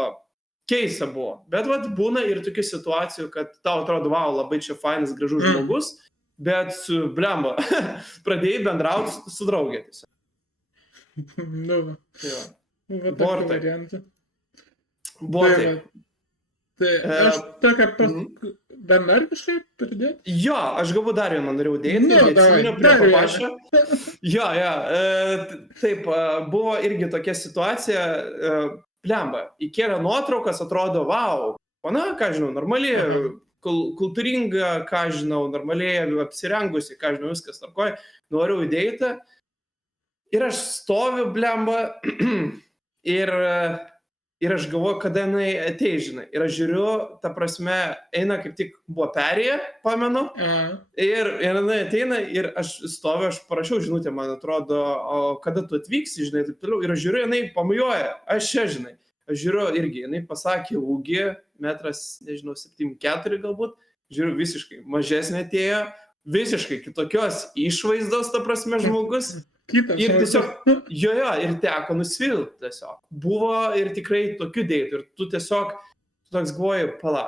keista buvo. Bet vat būna ir tokių situacijų, kad tau atrodo, wow, labai čia fainas, gražus žmogus, bet su blemba pradėjai bendrauti su draugė tiesiog. Nu, Tai va. va Buvo ir tokių taip. variantų. Buvo Tai taip. va. Tai aš tokia dar noriu kažkaip pridėti? Jo, aš galbūt dar vieną norėjau dėti, Nu, neatsiminiau prie dar to vieną. pačio. Jo, taip, buvo irgi tokia situacija, blemba, įkėlė nuotraukas, atrodo, wow, na, ką žinau, normaliai, kultūringa, ką žinau, normaliai apsirengusi, ką žinau, viskas tarkoja, noriu įdėti. Ir aš stoviu, blemba, ir aš galvoju, kada jinai ateis, žinai. Ir aš žiūriu, ta prasme, eina kaip tik buvo perėję, pamenu. Ir jinai ateina ir aš stoviu, aš parašiau žinutę, man atrodo, o kada tu atvyksi, žinai, taip toliau. Ir aš žiūriu, jinai pamojuoja, aš čia, žinai. Aš žiūriu irgi, jinai pasakė ūgį, metras, nežinau, 7,4 galbūt. Žiūriu, visiškai mažesnė atėjo, visiškai kitokios išvaizdos, ta prasme, žmogus. Kitas. Ir tiesiog, jo, ir teko nusvilti tiesiog. Buvo ir tikrai tokių dėtų. Ir tu tiesiog, toks galvoji, pala.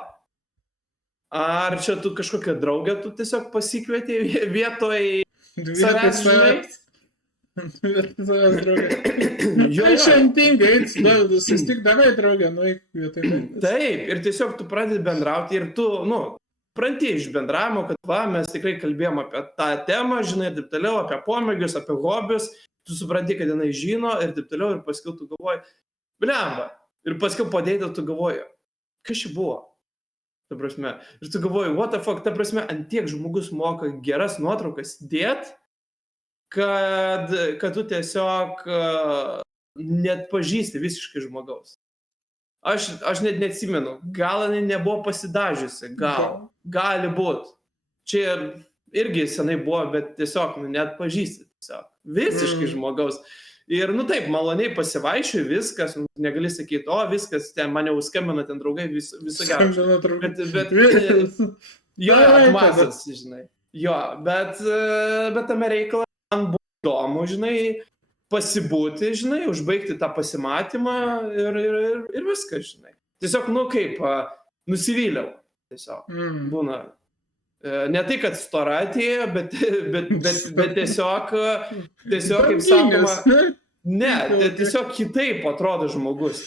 Ar čia tu kažkokią draugę tu tiesiog pasikvietė vietoj savęs, žinai? Vietoj savęs draugė. Jo, Šventingai, sustik davai draugę, nueik vietoj. Taip, ir tiesiog tu pradedi bendrauti ir tu, pranti iš bendravimo, kad va, mes tikrai kalbėjom apie tą temą, žinai, taip toliau, apie pomėgius, apie hobius, tu supranti, kad jinai žino ir taip toliau, ir paskui tu galvoji, blemba, ir paskui padėti tu galvoji, kas čia buvo, ta prasme, ir tu galvoji, what the fuck, ta prasme, ant tiek žmogus moka geras nuotraukas dėt, kad tu tiesiog net pažįsti visiškai žmogaus. Aš net neatsimenu, gal jinai nebuvo pasidažiusi, gali būt. Čia irgi senai buvo, bet tiesiog net pažįsti tiesiog. Visiškai žmogaus. Ir, taip, maloniai pasivaiščiu, viskas, negali sakyti, o viskas, ten mane užskambina, ten draugai, viso gero. Bet jo, atmazas, žinai. Jo, bet tame reikalą man buvo įdomu, žinai, pasibūti, žinai, užbaigti tą pasimatymą ir viskas, žinai. Tiesiog, kaip, nusivyliau. Tiesiog, būna. Ne tai, kad stora atėjo, bet tiesiog, kaip sakoma, tiesiog kitaip atrodo žmogus.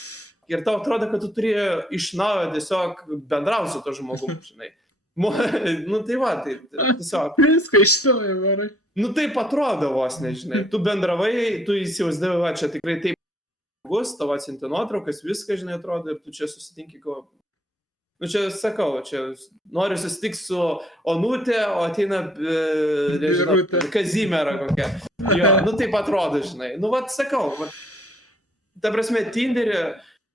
Ir tau atrodo, kad tu turi iš naujo tiesiog bendrauti su to žmogum, žinai. Tai va, tai tiesiog. Viską išstoja, varai. Taip atrodo vos, nežinai. Tu bendravai, tu įsivaizdavai, čia tikrai taip žmogus, tavo atsiunti nuotraukas, viską, žinai, atrodo, ir tu čia susitinki, čia sakau, čia noriu susitikti su Onutė, o ateina, nežinau, Kazimiera kokia. Jo, taip atrodo, žinai. Sakau, ta prasme, Tinderį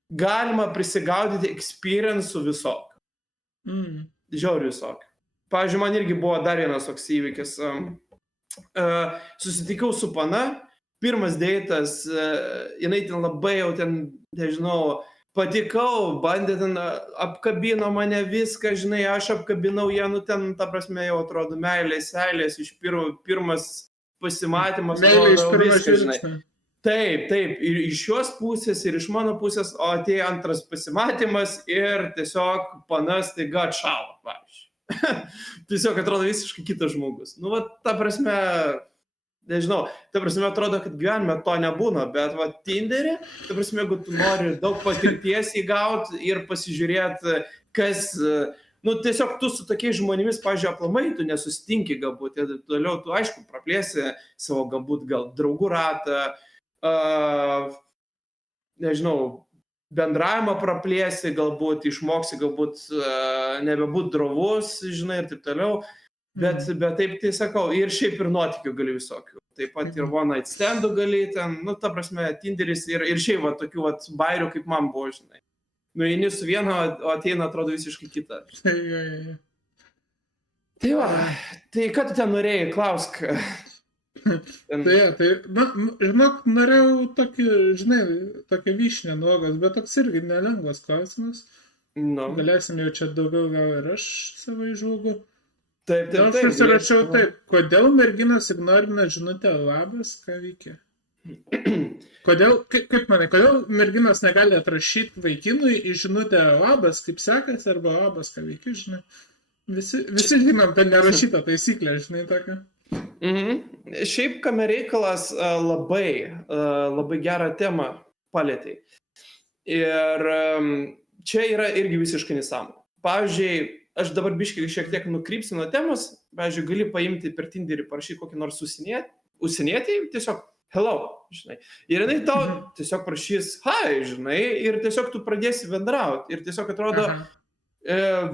galima prisigaudyti experience'ų visokių. Žiaurių visokių. Pavyzdžiui, man irgi buvo dar vienas toks įvykis. Susitikau su pana, pirmas deitas, jinai ten labai jau ten, nežinau, patikau, bandė ten, apkabino mane viską, žinai, aš apkabinau ją, ten, ta prasme, jau atrodo, meilės, iš pirmas pasimatymas, atrodo, viską, žinai. Taip, ir iš jos pusės, ir iš mano pusės, o atėjo antras pasimatymas ir tiesiog panas taiga atšalo, pavyzdžiui. Tiesiog atrodo visiškai kitas žmogus. Ta prasme, nežinau, ta prasme atrodo, kad gyvenime to nebūna, bet Tinderį, ta prasme, jeigu tu nori daug patirties įgauti ir pasižiūrėti, kas, tiesiog tu su tokiais žmonėmis, pavyzdžiui, aplamai, tu nesusitinki galbūt, ir toliau tu, aišku, praplėsi savo galbūt gal draugų ratą, nežinau, bendravimą praplėsi, galbūt išmoksi, galbūt nebebūt drovus, žinai, ir taip toliau, bet taip tai sakau, ir šiaip ir nuotykių gali visokių, taip pat ir one night standų gali ten, ta prasme, Tinderis ir šiaip tokių bairių, kaip man buvo, žinai. Nueini su vieno, o ateina, atrodo, visiškai kita. Tai va, tai ką tu ten norėjai, klausk. Žinok, norėjau tokį, žinai, tokią vyšnę nuogas, bet toks irgi nelengvas klausimas. Galėsim jau čia daugiau gal ir aš savo įžvalgų Taip, Gal aš susirašiau taip, kodėl merginos ignorina žinutę labas, ką veikia? Kodėl, kaip manai, kodėl merginos negali atrašyti vaikinui į žinutę labas, kaip sekasi, arba labas, ką veikia, žinai? Visi žinom, ten nerašyta taisyklė, žinai, tokia. Šiaip kame reikalas labai gerą temą palėtei. Ir čia yra irgi visiškai nesąmonė. Pavyzdžiui, aš dabar biškai šiek tiek nukrypsiu nuo temos, pavyzdžiui, gali paimti per Tinderį, parašyti kokį nors užsienietį, tiesiog hello, žinai. Ir jinai tau tiesiog prašys hi, žinai, ir tiesiog tu pradėsi bendrauti. Ir tiesiog atrodo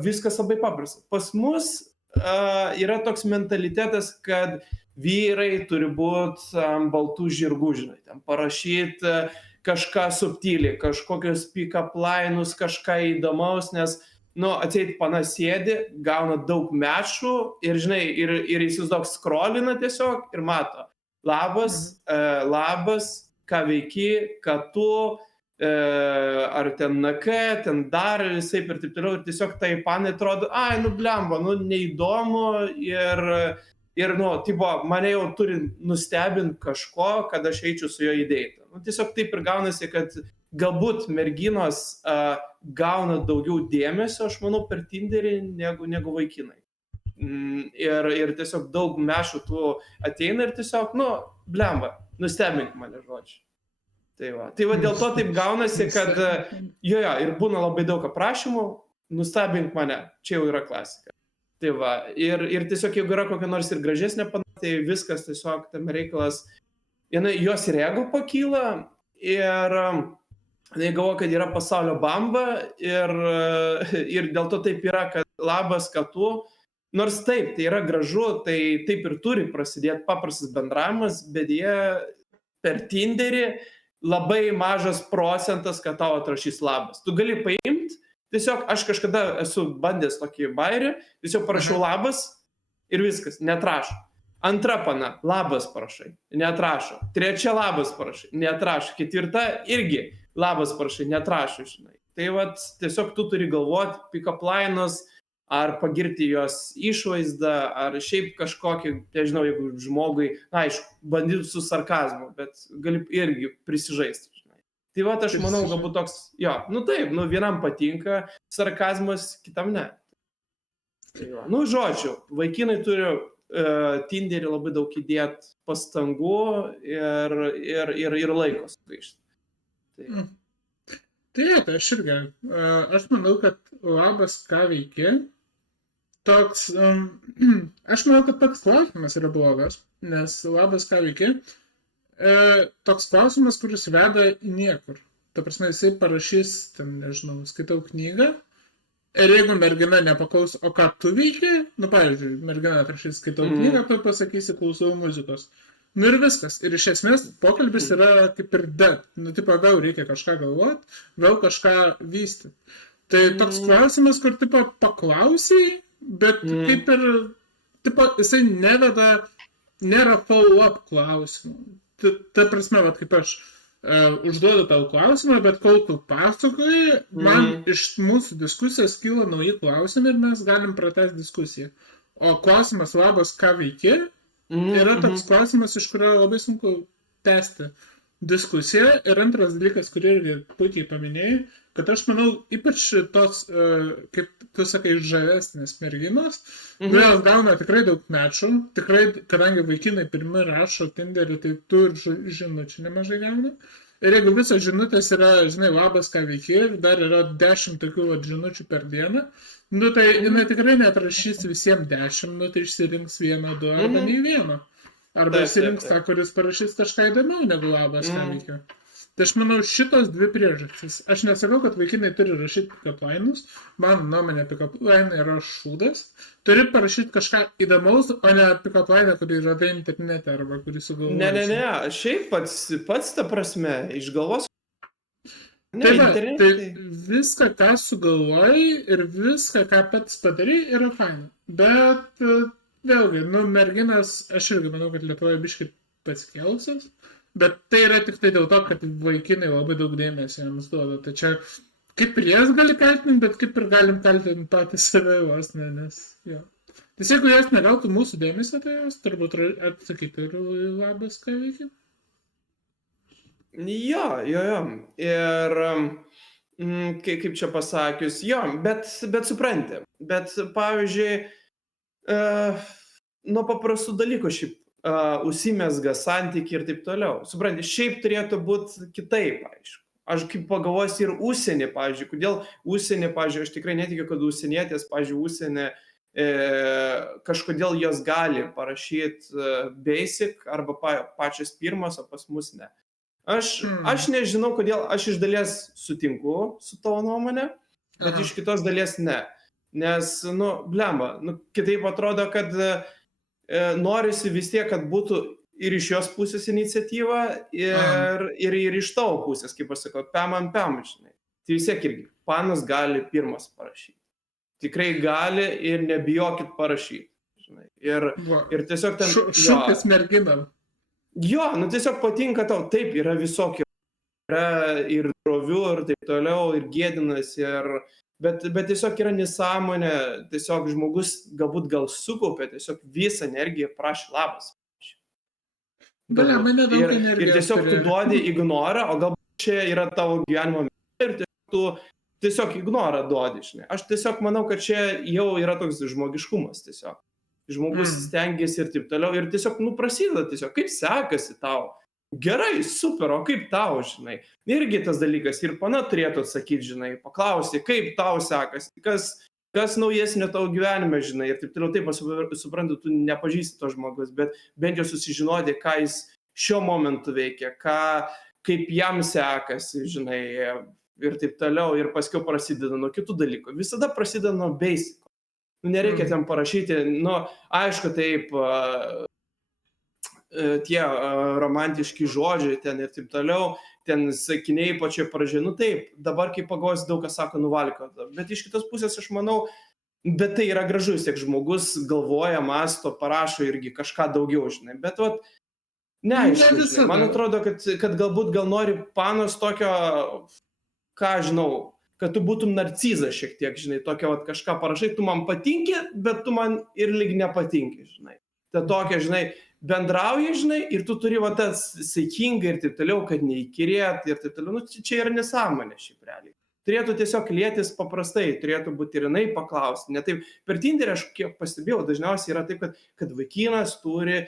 viskas labai paprasta. Pas mus yra toks mentalitetas, kad vyrai turi būti baltų žirgų, žinai, ten parašyti kažką subtiliai, kažkokius pick-up line'us, kažką įdomaus, nes atseit pana sėdi, gauna daug mečų ir, žinai, ir įsivaizduok scrollina tiesiog ir mato. Labas, ką veiki, ką tu, ar ten NK, ten dar visai ir taip toliau. Ir tiesiog tai panai atrodo, blemba, neįdomu ir tipo, mane jau turi nustebinti kažko, kad aš eičiau su jo į deitą. Tiesiog taip ir gaunasi, kad galbūt merginos gauna daugiau dėmesio, aš manau, per Tinderį negu vaikinai. Ir tiesiog daug mešų tų ateina ir tiesiog, blemba, nustebink mane, žodžiu. Tai va dėl to taip gaunasi, kad ir būna labai daug aprašymų, nustebink mane, čia jau yra klasika. Tai va, ir tiesiog jeigu yra kokia nors ir gražesnė pana, tai viskas tiesiog tam reikalas, jos ir ego pakyla ir jie galvoja, kad yra pasaulio bamba ir dėl to taip yra, kad labas, ką tu. Nors taip, tai yra gražu, tai taip ir turi prasidėti paprastas bendravimas, bet jie per Tinderį labai mažas procentas, kad tau atrašys labas. Tu gali paimti, tiesiog aš kažkada esu bandęs tokį bairį, tiesiog parašau labas ir viskas, neatrašo. Antra pana, labas parašai, neatrašo. Trečia labas parašai, neatrašo. Ketvirta irgi labas parašai, neatrašo, žinai. Tai vat tiesiog tu turi galvoti pick-up line'us, ar pagirti jos išvaizdą, ar šiaip kažkokį, nežinau, jeigu žmogui, aišku, bandytų su sarkazmu, bet gali irgi prisižaisti, žinai. Tai va, aš manau, galbūt toks, taip, vienam patinka sarkazmas, kitam ne. Tai va, žodžiu, vaikinai turi Tinderį labai daug įdėti pastangų ir laiko sugaišti. Tai aš irgi. Aš manau, kad labas, ką veiki. Toks, aš manau, kad pats klausimas yra blogas, nes labas, ką veiki. Toks klausimas, kuris veda į niekur. Ta prasme, jisai parašys, ten, nežinau, skaitau knygą. Ir jeigu mergina nepaklaus, o ką tu veiki, pavyzdžiui, mergina atrašys, skaitau knygą, tu pasakysi, klausau muzikos. Ir viskas. Ir iš esmės pokalbis yra kaip ir dead. Tipo, vėl reikia kažką galvoti, vėl kažką vystyti. Tai toks klausimas, kur, tipo, paklausiai, bet kaip ir, tipo, jisai nėra follow-up klausimų. Ta prasme, kaip aš užduodu tau klausimą, bet kol tu pasakoji, man iš mūsų diskusijos kyla nauji klausimai ir mes galim pratęsti diskusiją. O klausimas labas, ką veiki, yra toks klausimas, iš kurio labai sunku tęsti diskusiją. Ir antras dalykas, kurį irgi puikiai paminėjai, kad aš manau, ypač tos, kaip tu sakai, žavesnės merginos, kurios gauna tikrai daug mečų, tikrai, kadangi vaikinai pirmi rašo Tinderį, tai tu ir žinučių nemažai gauna. Ir jeigu visos žinutės yra, žinai, labas, ką veiki, ir dar yra 10 tokių žinučių per dieną, tai jinai tikrai neatrašys visiems 10, tai išsirinks 1, 2 arba nei vieno. Arba išsirinks tą, kuris parašys kažką įdomiau negu labas, ką veikiu. Tai aš manau, šitos dvi priežastys. Aš nesakau, kad vaikinai turi rašyti pick-up line'us. Mano nuomonė, pick-up line yra šūdas. Turi parašyti kažką įdomaus, o ne pick-up line, kurį radai internete arba kurį sugalvoji. Ne, šiaip pats ta prasme, iš galvos. Tai viską, ką sugalvoji ir viską, ką pats padarai, yra faina. Bet vėlgi, merginas, aš irgi manau, kad Lietuvoje biškai pasikėlusios. Bet tai yra tik tai dėl to, kad vaikinai labai daug dėmesio jiems duoda. Tai čia kaip ir jas gali kaltinti, bet kaip ir galim kaltinti patys save vos, nes jo. Tai jeigu jos negautų mūsų dėmesio, tai jos turbūt atsakytų ir labas, ką veikia. Jo. Ir kaip čia pasakius, jo, bet supranti. Bet, pavyzdžiui, nuo paprastų dalykų šiaip užsimezga santykiai ir taip toliau. Supranti, šiaip turėtų būti kitaip, aišku. Aš kaip pagalvosiu ir užsienį, pavyzdžiui, kodėl užsienį, pavyzdžiui, aš tikrai netikiu, kad užsienietės, pavyzdžiui, užsienį kažkodėl jos gali parašyti basic arba pačios pirmas, o pas mus ne. Aš nežinau, kodėl, aš iš dalies sutinku su tavo nuomonė, bet iš kitos dalies ne. Nes, blemba, kitaip atrodo, kad norisi vis tiek, kad būtų ir iš jos pusės iniciatyva, ir iš tavo pusės, kaip aš sakau, pem, žinai. Tai vis tiek irgi, panas gali pirmas parašyti. Tikrai gali ir nebijokit parašyti, žinai. Ir tiesiog ten... Šūkis merginam. Jo, tiesiog patinka tau, taip, yra visokie, yra ir drovių, ir taip toliau, ir gėdinas, bet tiesiog yra nesąmonė, tiesiog žmogus galbūt gal sukaupė, tiesiog visą energiją prašė labas. Ir tiesiog tu duodi ignorą, o galbūt čia yra tavo gyvenimo ir tiesiog tu tiesiog ignorą duodi, žinai. Aš tiesiog manau, kad čia jau yra toks žmogiškumas tiesiog. Žmogus stengiasi ir taip toliau, ir tiesiog, prasideda tiesiog, kaip sekasi tau. Gerai, super, o kaip tau, žinai. Irgi tas dalykas, ir pana turėtų atsakyti, žinai, paklausti, kaip tau sekasi, kas naujesnio tavo gyvenime, žinai, ir taip toliau, taip, aš suprantu, tu nepažįsti to žmogus, bet bent jau susižinoti, ką jis šiuo momentu veikia, kaip jam sekasi, žinai, ir taip toliau, ir paskiau prasideda nuo kitų dalykų. Visada prasideda nuo basic. Nereikia ten parašyti, aišku, taip, tie romantiški žodžiai ten ir taip toliau, ten sakiniai pačioje pradžioje, taip, dabar kaip pagalvosi, daug kas sako nuvalko, bet iš kitos pusės aš manau, bet tai yra gražus, tiek žmogus galvoja, mąsto, parašo irgi kažką daugiau, žinai, bet neaišku, žinai, man atrodo, kad galbūt nori panos tokio, ką žinau, kad tu būtum narcizas šiek tiek, žinai, tokia kažką parašai, tu man patinki, bet tu man ir lyg nepatinki, žinai. Tai tokia, žinai, bendrauji, žinai, ir tu turi tas saikingai ir taip toliau, kad neįkirėt ir taip toliau. Čia yra nesąmonė šiaip realiai. Turėtų tiesiog lietis paprastai, turėtų būti ir jinai paklausti. Ne taip, per Tinderį aš kiek pastebėjau, dažniausiai yra taip, kad vaikinas turi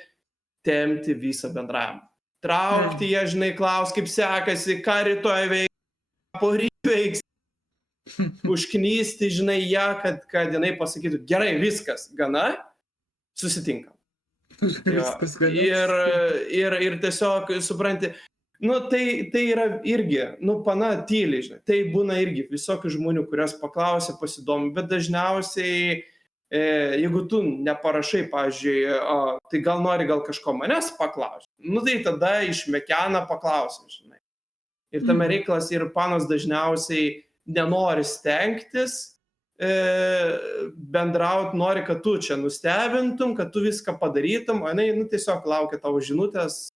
tempti visą bendravimą. Traukti ją, žinai, klaus, kaip sekasi, ką rytoj veiks, poryt veiks. Užknysti, žinai, ją, kad jinai pasakytų, gerai, viskas, gana, susitinkam. Ir tiesiog, supranti, tai yra irgi, pana tyliai, žinai, tai būna irgi visokių žmonių, kurios paklausia, pasidomi, bet dažniausiai, jeigu tu neparašai, pavyzdžiui, tai gal nori kažko manęs paklausti, tai tada išmekena paklausim, žinai. Ir tame reikalas ir panos dažniausiai nenori stengtis, bendraut, nori, kad tu čia nustebintum, kad tu viską padarytum, o jinai tiesiog laukia tavo žinutės,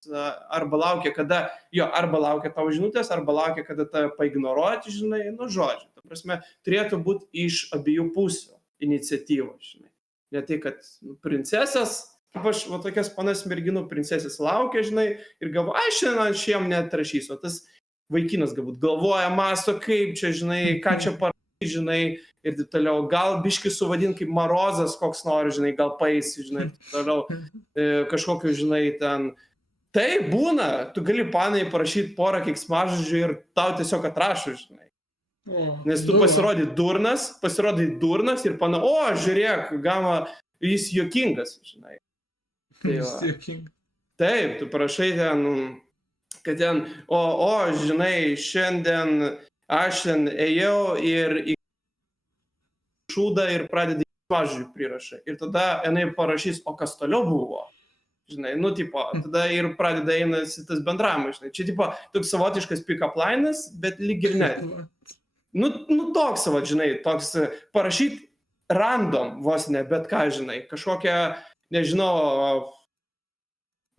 arba laukia tavo žinutės, arba laukia, kada tave paignoruoti, žinai, žodžiu. Ta prasme, turėtų būti iš abiejų pusių iniciatyvos, žinai. Ne tai, kad princesės, kaip aš, tokias panas merginų princesės laukia, žinai, ir galvoja, šiandien aš jiem net rašysiu, o tas vaikinas galbūt galvoja, mąsto, kaip čia, žinai, ką čia parašyti, žinai, ir taip toliau. Gal biškį suvadint kaip Marozas, koks nori, žinai, gal paisi, žinai, ir taip toliau. Kažkokiu, žinai, ten. Tai būna, tu gali panai parašyti porą keiksmažodžių ir tau tiesiog atrašo, žinai. Nes tu pasirodai durnas ir pana, žiūrėk, gama, jis juokingas, žinai. Taip, tu parašai ten, kad ten, žinai, šiandien aš ten ėjau ir į šūdą ir pradedi pažiūrį prirašai. Ir tada jinai parašys, o kas toliau buvo. Žinai, tada ir pradeda einasi tas bendravimas, žinai. Čia, toks savotiškas pick-up line'as, bet lyg ir ne. Toks, žinai, toks parašyti random, vos ne, bet ką, žinai, kažkokią, nežinau,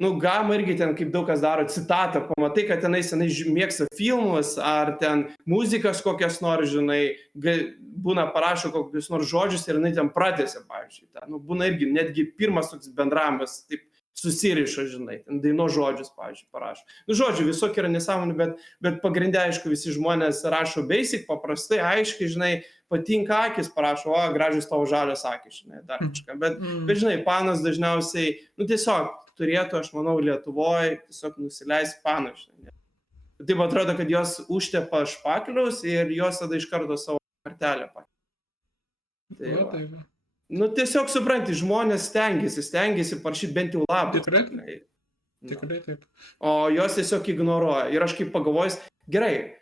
nu, galima irgi ten, kaip daug kas daro, citatą, pamatai, kad tenai senai mėgsta filmus, ar ten muzikas kokias nors, žinai, būna parašo kokius nors žodžius ir jinai ten pratęsia, pavyzdžiui. Nu, būna irgi, netgi pirmas toks bendravimas, taip susiriša, žinai, ten daino žodžius, pavyzdžiui, parašo. Nu, žodžiu, visokie yra nesąmonė, bet pagrindė, aišku, visi žmonės rašo basic, paprastai, aiškiai, žinai, patinka akis, parašo, o, gražius tavo žalios akis, žinai, dar kažką. Bet, žinai, panas dažniausiai, nu, tiesiog turėtų, aš manau, Lietuvoje tiesiog nusileisti paną, žinai. Taip atrodo, kad jos užtepa špaklius ir jos tada iš karto savo kartelę pakeičia. Tai nu, tiesiog supranti, žmonės stengiasi parašyti bent jau labą. Tikrai taip. O jos tiesiog ignoruoja. Ir aš kaip pagalvojus, gerai,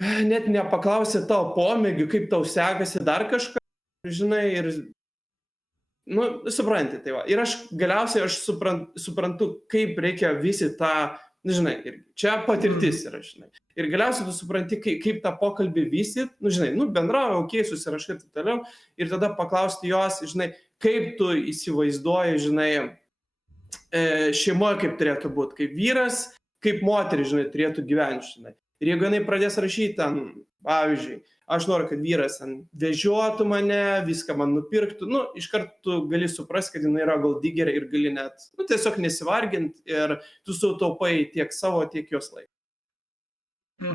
net nepaklausė tavo pomėgių, kaip tau sekasi dar kažką, žinai, ir, nu, supranti, tai va. Ir aš galiausiai suprantu, kaip reikia visi tą, žinai, ir čia patirtis yra, žinai. Ir galiausiai tu supranti, kaip tą pokalbį vystyt, nu, žinai, nu, bendrauja, okei, susirašai ir taip toliau, ir tada paklausti jos, žinai, kaip tu įsivaizduoji, žinai, šeimoje kaip turėtų būti, kaip vyras, kaip moteris, žinai, turėtų gyventi, žinai. Ir jeigu jinai pradės rašyti ten, pavyzdžiui, aš noriu, kad vyras ten vežiotų mane, viską man nupirktų, nu, iškart tu gali suprasti, kad jinai yra goldigerė ir gali net, nu, tiesiog nesivarginti ir tu sutaupai tiek savo, tiek jos laiką.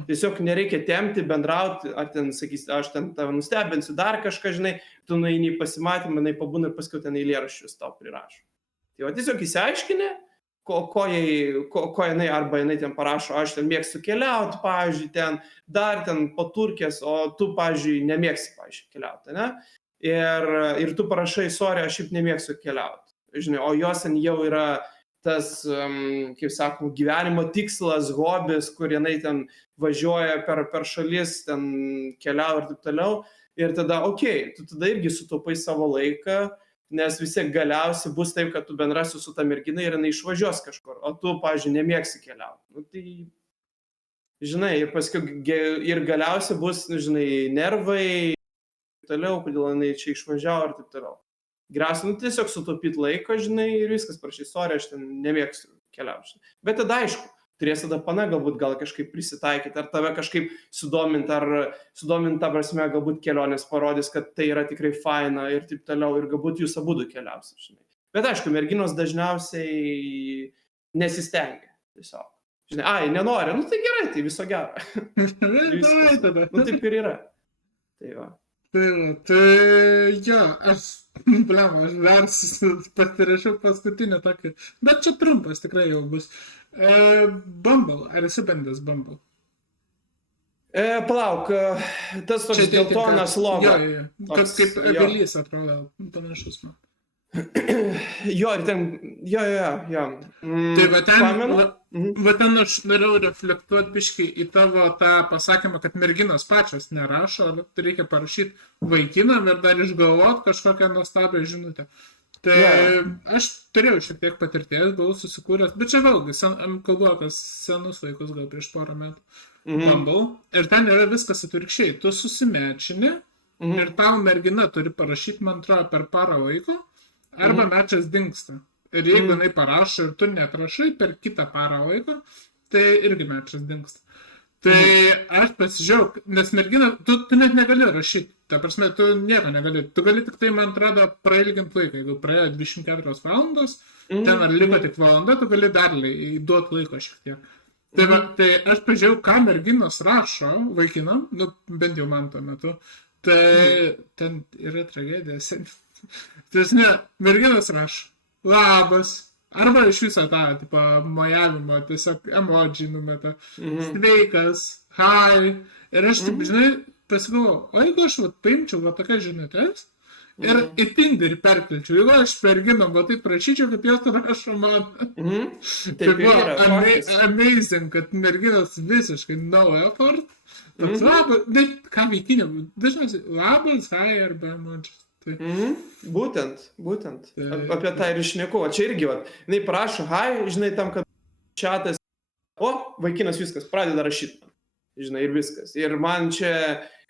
Tiesiog nereikia tempti, bendrauti, ar ten sakys, aš ten tave nustebinsiu, dar kažką, žinai, tu nueini į pasimatymą, jinai pabūna ir paskui ten eilėraščius tau prirašo. Tai va, tiesiog įsiaiškini, ko jinai, arba jinai ten parašo, aš ten mėgstu keliauti, pavyzdžiui, ten, dar ten po Turkės, o tu, pavyzdžiui, nemėgsi, pavyzdžiui, keliauti, ne? Ir tu parašai, sorry, aš šiaip nemėgstu keliauti, žinai, o jos ten jau yra tas, kaip sakom, gyvenimo tikslas, hobis, kur jinai ten važiuoja per šalis, ten keliauja ir taip toliau, ir tada, okei, tu tada irgi sutaupai savo laiką, nes vis tiek galiausiai bus taip, kad tu bendrasi su ta mergina ir jinai išvažiuos kažkur, o tu, pavyzdžiui, nemėgsi keliauti. Nu, tai, žinai, ir paskui ir galiausiai bus, žinai, nervai, toliau, kodėl jinai čia išvažiavo ir taip toliau. Geriausia, nu, tiesiog sutaupyti laiko, žinai, ir viskas, prašai, sorry, aš ten nemėgsiu keliauti. Bet tada, aišku, turės tada pana galbūt gal kažkaip prisitaikyti, ar tave kažkaip sudominti, ta prasme, galbūt kelionės parodys, kad tai yra tikrai faina ir taip toliau, ir galbūt jūs abudu keliausit, žinai. Bet aišku, merginos dažniausiai nesistengia tiesiog. Žinai, nenori, nu tai gerai, tai viso gero. Nu taip ir yra. Tai va. Tai jo, aš pasirašiau paskutinį tokį, bet čia trumpas tikrai jau bus. Bumble, ar esi bandęs Bumble? Palauk, tas toks geltonas logo. Jo, toks kaip avilys atrodo, panašus man. Jo, ir ten, jo. Tai va ten aš norėjau reflektuoti biškai į tavo tą pasakymą, kad merginos pačios nerašo, tai reikia parašyti vaikinam ir dar išgalvoti kažkokią nuostabią žinutę. Tai aš turėjau šiek tiek patirties, buvau susikūręs, bet čia vėlgi, kalbu apie senus vaikus, gal prieš porą metų, Bumble, ir ten yra viskas atvirkščiai, tu susimečini ir tau mergina turi parašyti, man atrodo, per parą laiko, arba mečas dingsta. Ir jeigu jinai parašo ir tu netrašai per kitą parą laiko, tai irgi mečas dingsta. Tai aš pasižiūrėjau, nes mergina, tu net negali rašyti, ta prasme, tu nieko negali. Tu gali tik tai, man atrodo, prailginti laiką. Jeigu praėjo 24 valandos, ten ar liko tik valanda, tu gali dar įduoti laiko šiek tiek. Tai aš pažiūrėjau, ką merginos rašo vaikinam, nu, bent jau man tuo metu, tai ten yra tragedija. Tai merginos rašo, labas, arba iš viso tą, tipo, mojavimo, tiesiog emoji numeta, sveikas, hi, ir aš taip, žinai, pasigalvojau, o jeigu aš paimčiau tokias žinutės ir į Tinderį perkelčiau, jeigu aš merginom taip prašyčiau, kaip jos rašo man. Tai buvo amazing, kad merginos visiškai no effort, toks labas, net ką veikinė, dažniausiai labas, hi, arba emoji. Būtent. Apie tą ir išneku. O čia irgi, jinai prašo, hi, žinai, tam, kad čiatas, o, vaikinas viskas, pradeda rašyti, žinai, ir viskas. Ir man čia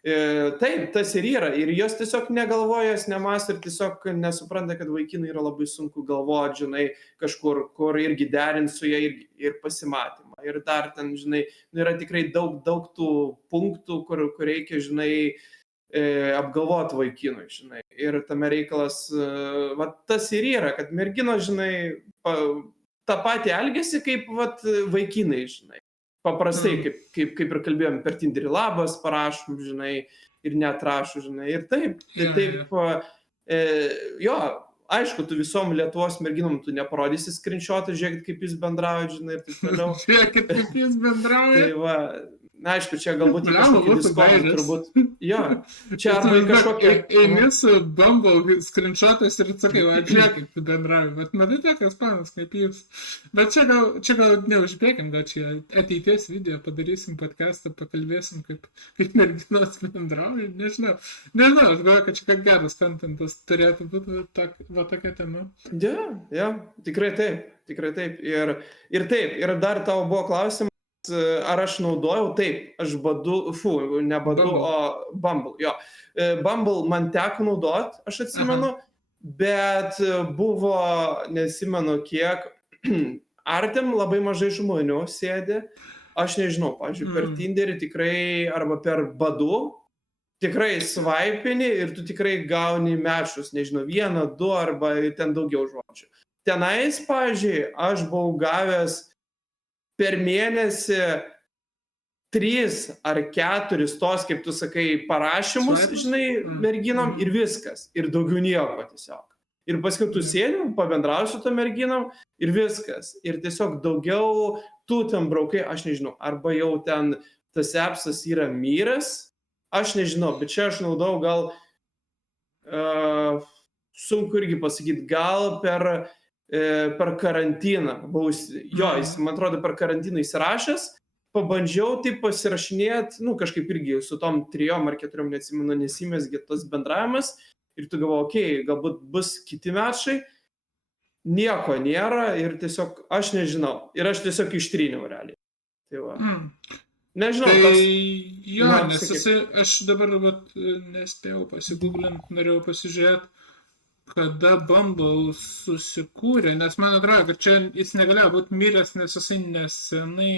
Taip, tas ir yra. Ir jos tiesiog negalvoja, jos nemąsto ir tiesiog nesupranta, kad vaikinai yra labai sunku galvoti, žinai, kažkur, kur irgi derint su jie ir pasimatymą. Ir dar ten, žinai, yra tikrai daug tų punktų, kur reikia, žinai, apgalvoti vaikinui, žinai. Ir tame reikalas, tas ir yra, kad merginos, žinai, tą patį elgesį kaip vaikinai, žinai. Paprastai, kaip ir kalbėjom, per Tinderį labas parašom, žinai, ir neatrašom, žinai. Ir taip, jo, aišku, tu visom Lietuvos merginom tu neparodysi screenshotą, žiūrėkit, kaip jūs bendraujat, žinai, ir taip toliau. Žiūrėkit, kaip jūs bendraujat. Tai va, aišku, čia galbūt į kažkokį diskordą turbūt. Jo, čia arba į kažkokį... Eini su Bumble screenshotas ir sakai, va, žiūrėkit, kaip bendraujat. Bet matai tokias panas, kaip jūs. Bet čia gal neužbėgim, gal čia ateities video padarysim podcastą, pakalbėsim, kaip merginos bendrauja. Nežinau, aš galvoju, kad čia geras contentas turėtų būti tokia tema. Jo, tikrai taip. Ir taip, ir dar tavo buvo klausimas, ar aš naudojau, taip, aš ne Badu, o Bumble, jo. Bumble man teko naudot, aš atsimenu, bet buvo, nesimenu kiek, artim labai mažai žmonių sėdė, aš nežinau, pavyzdžiui, per Tinderį tikrai, arba per Badu, tikrai svaipini ir tu tikrai gauni mečus, nežinau, 1, 2 arba ten daugiau žodžių. Tenais, pavyzdžiui, aš buvau gavęs per mėnesį 3 ar 4 tos, kaip tu sakai, parašymus, žinai, merginom ir viskas. Ir daugiau nieko tiesiog. Ir paskui tu sėdi, pabendrauji su to merginom ir viskas. Ir tiesiog daugiau tu ten braukai, aš nežinau, arba jau ten tas appsas yra myras, aš nežinau, bet čia aš naudau gal, sunku irgi pasakyti, gal per karantiną. Jis, man atrodo, per karantiną įsirašęs, pabandžiau taip pasirašinėti, kažkaip irgi su tom 3 ar 4, neatsimenu, nesimesgė tas bendravimas ir tu galvoji, okei, galbūt bus kiti mečai, nieko nėra ir tiesiog aš nežinau. Ir aš tiesiog ištryniau realiai. Tai va. Nežinau. Jo, nes aš dabar nespėjau pasigūglint, norėjau pasižiūrėti, kada Bumble susikūrė, nes man atrodo, kad čia jis negalėjo būti miręs, nes jisai nesenai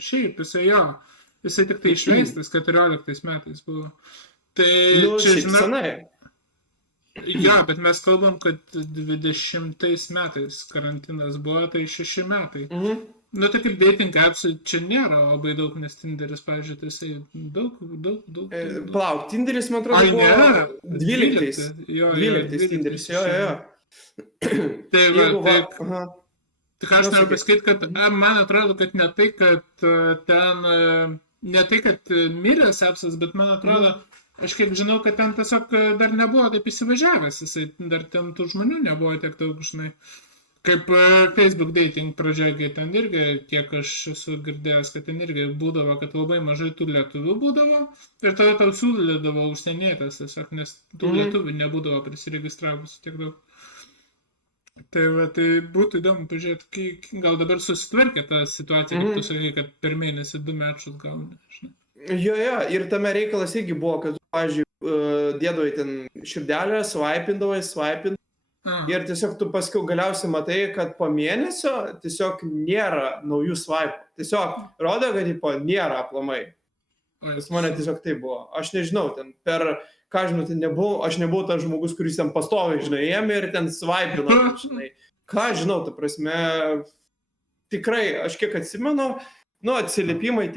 šiaip, jisai tik tai išleistas 14 metais buvo. Tai čia, senai. Jo, bet mes kalbam, kad 20 metais karantinas buvo, tai 6 metai. Tai kaip dating apps čia nėra labai daug, nes Tinderis, pavyzdžiui, tai jisai daug. Plauk, Tinderis, man atrodo, buvo 12. 12 Tinderis, jo. Tai aš noriu pasakyti, kad man atrodo, kad ne tai, kad miręs appsas, bet man atrodo, aš kiek žinau, kad ten tiesiog dar nebuvo taip įsivažiavęs, jisai dar ten tų žmonių nebuvo tiek daug, žinai. Kaip Facebook dating pradžioje, ten irgi, kiek aš esu girdėjęs, kad ten irgi būdavo, kad labai mažai tų lietuvių būdavo ir tada tau siūlydavo užsienietės, tiesiog, nes tų lietuvių nebūdavo prisiregistravusi tiek daug. Tai būtų įdomu pažiūrėti, gal dabar susitvarkė tą situaciją, kaip tu sakai, kad per mėnesį 2 mečus gauni. Jo, ir tame reikalas irgi buvo, kad, pavyzdžiui, dėdavai ten širdelę, swaipindavai. Ir tiesiog tu paskiau galiausiai matai, kad po mėnesio tiesiog nėra naujų swipe. Tiesiog rodo, kad nėra aplamai. Pas mane tiesiog tai buvo. Aš nežinau, ten ką žinau, aš nebuvau tas žmogus, kuris ten pastoviai, žinai, ėmė ir ten swipino, žinai. Ką žinau, ta prasme, tikrai, aš kiek atsimenu, atsiliepimai,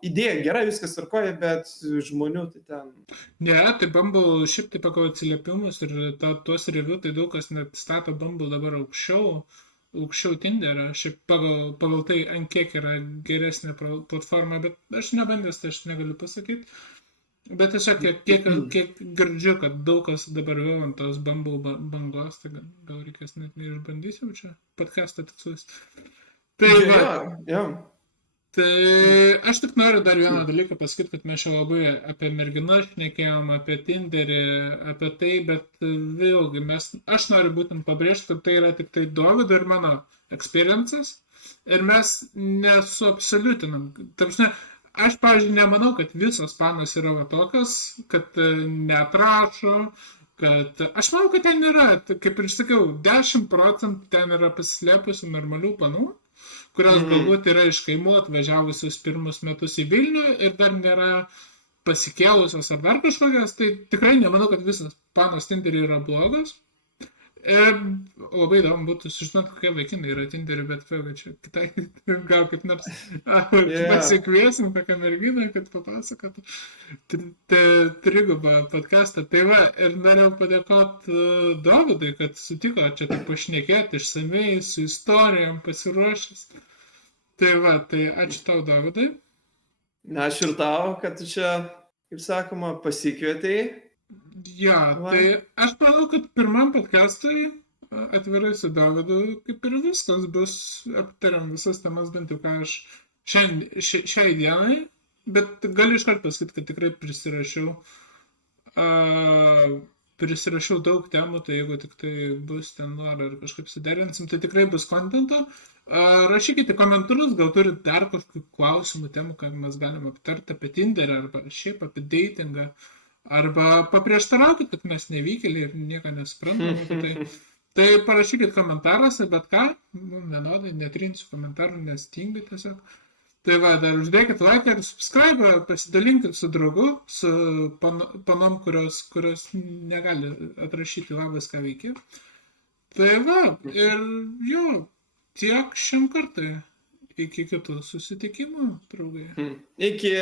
idėja gera, viskas tvarkoja, bet žmonių tai ten... Ne, tai Bumble šiaip tai pagal atsiliepimus ir tuos review, tai daug kas net stato Bumble dabar aukščiau Tinderą, šiaip pagal tai ant kiek yra geresnė platforma, bet aš nebandęs, tai aš negaliu pasakyti. Bet tiesiog kiek girdžiu, kad daug kas dabar vėl ant tos Bumble bangos, tai gal reikės net neišbandysiu čia podcastą tikslus. Tai Tai aš tik noriu dar vieną dalyką pasakyti, kad mes čia labai apie merginas šnekėjom, apie Tinderį, apie tai, bet vėlgi aš noriu būtent pabrėžti, kad tai yra tik tai Dovydo ir mano experiences ir mes nesuabsoliutinam. Tarpsne, aš, pavyzdžiui, nemanau, kad visos panos yra va tokios, kad neatrašo, kad aš manau, kad ten yra, kaip ir sakiau, 10% ten yra pasislėpusių normalių panų, kurios galbūt yra iš kaimų atvažiavusios pirmus metus į Vilnių ir dar nėra pasikėlusios ar dar kažkokios, tai tikrai nemanau, kad visas panos Tinderį yra blogos. Labai įdomu būtų sužinoti, kokie vaikinai yra Tinderį, bet vėlgi čia kitai, gal kaip nors pasikviesim kokią merginą, kad papasakotų trigubą podcastą. Tai va, ir norėjau padėkoti Dovydui, kad sutiko čia taip pašnekėti išsamei, su istorijom pasiruošęs. Tai va, tai ačiū tau, Dovydai. Ačiū ir tau, kad tu čia, kaip sakoma, pasikvietei. Ja, tai aš manau, kad pirmam podcastui atvirai su Dovydu, kaip ir viskas bus, aptariam visas temas, bent jau ką aš šiai dienai, bet galiu iškart pasakyti, kad tikrai prisirašiau daug temų, tai jeigu tik tai bus ten norą ar kažkaip suderinsim, tai tikrai bus kontento. Rašykite komentarus, gal turit dar kažkokių klausimų, temų, ką mes galime aptarti apie Tinderį arba šiaip apie datingą. Arba paprieštaraukit, kad mes nevykėliai ir nieko nesuprantam. Tai parašykit komentaruose, bet ką, vienodai, netrinsiu komentarų, nes tingiu tiesiog. Tai va, dar uždėkit laiką ir subscribe, pasidalinkit su draugu, su panom, kurios negali atrašyti labas, ką veikia. Tai va, ir jo, tiek šiam kartui. Iki kitų susitikimų, draugai. Iki.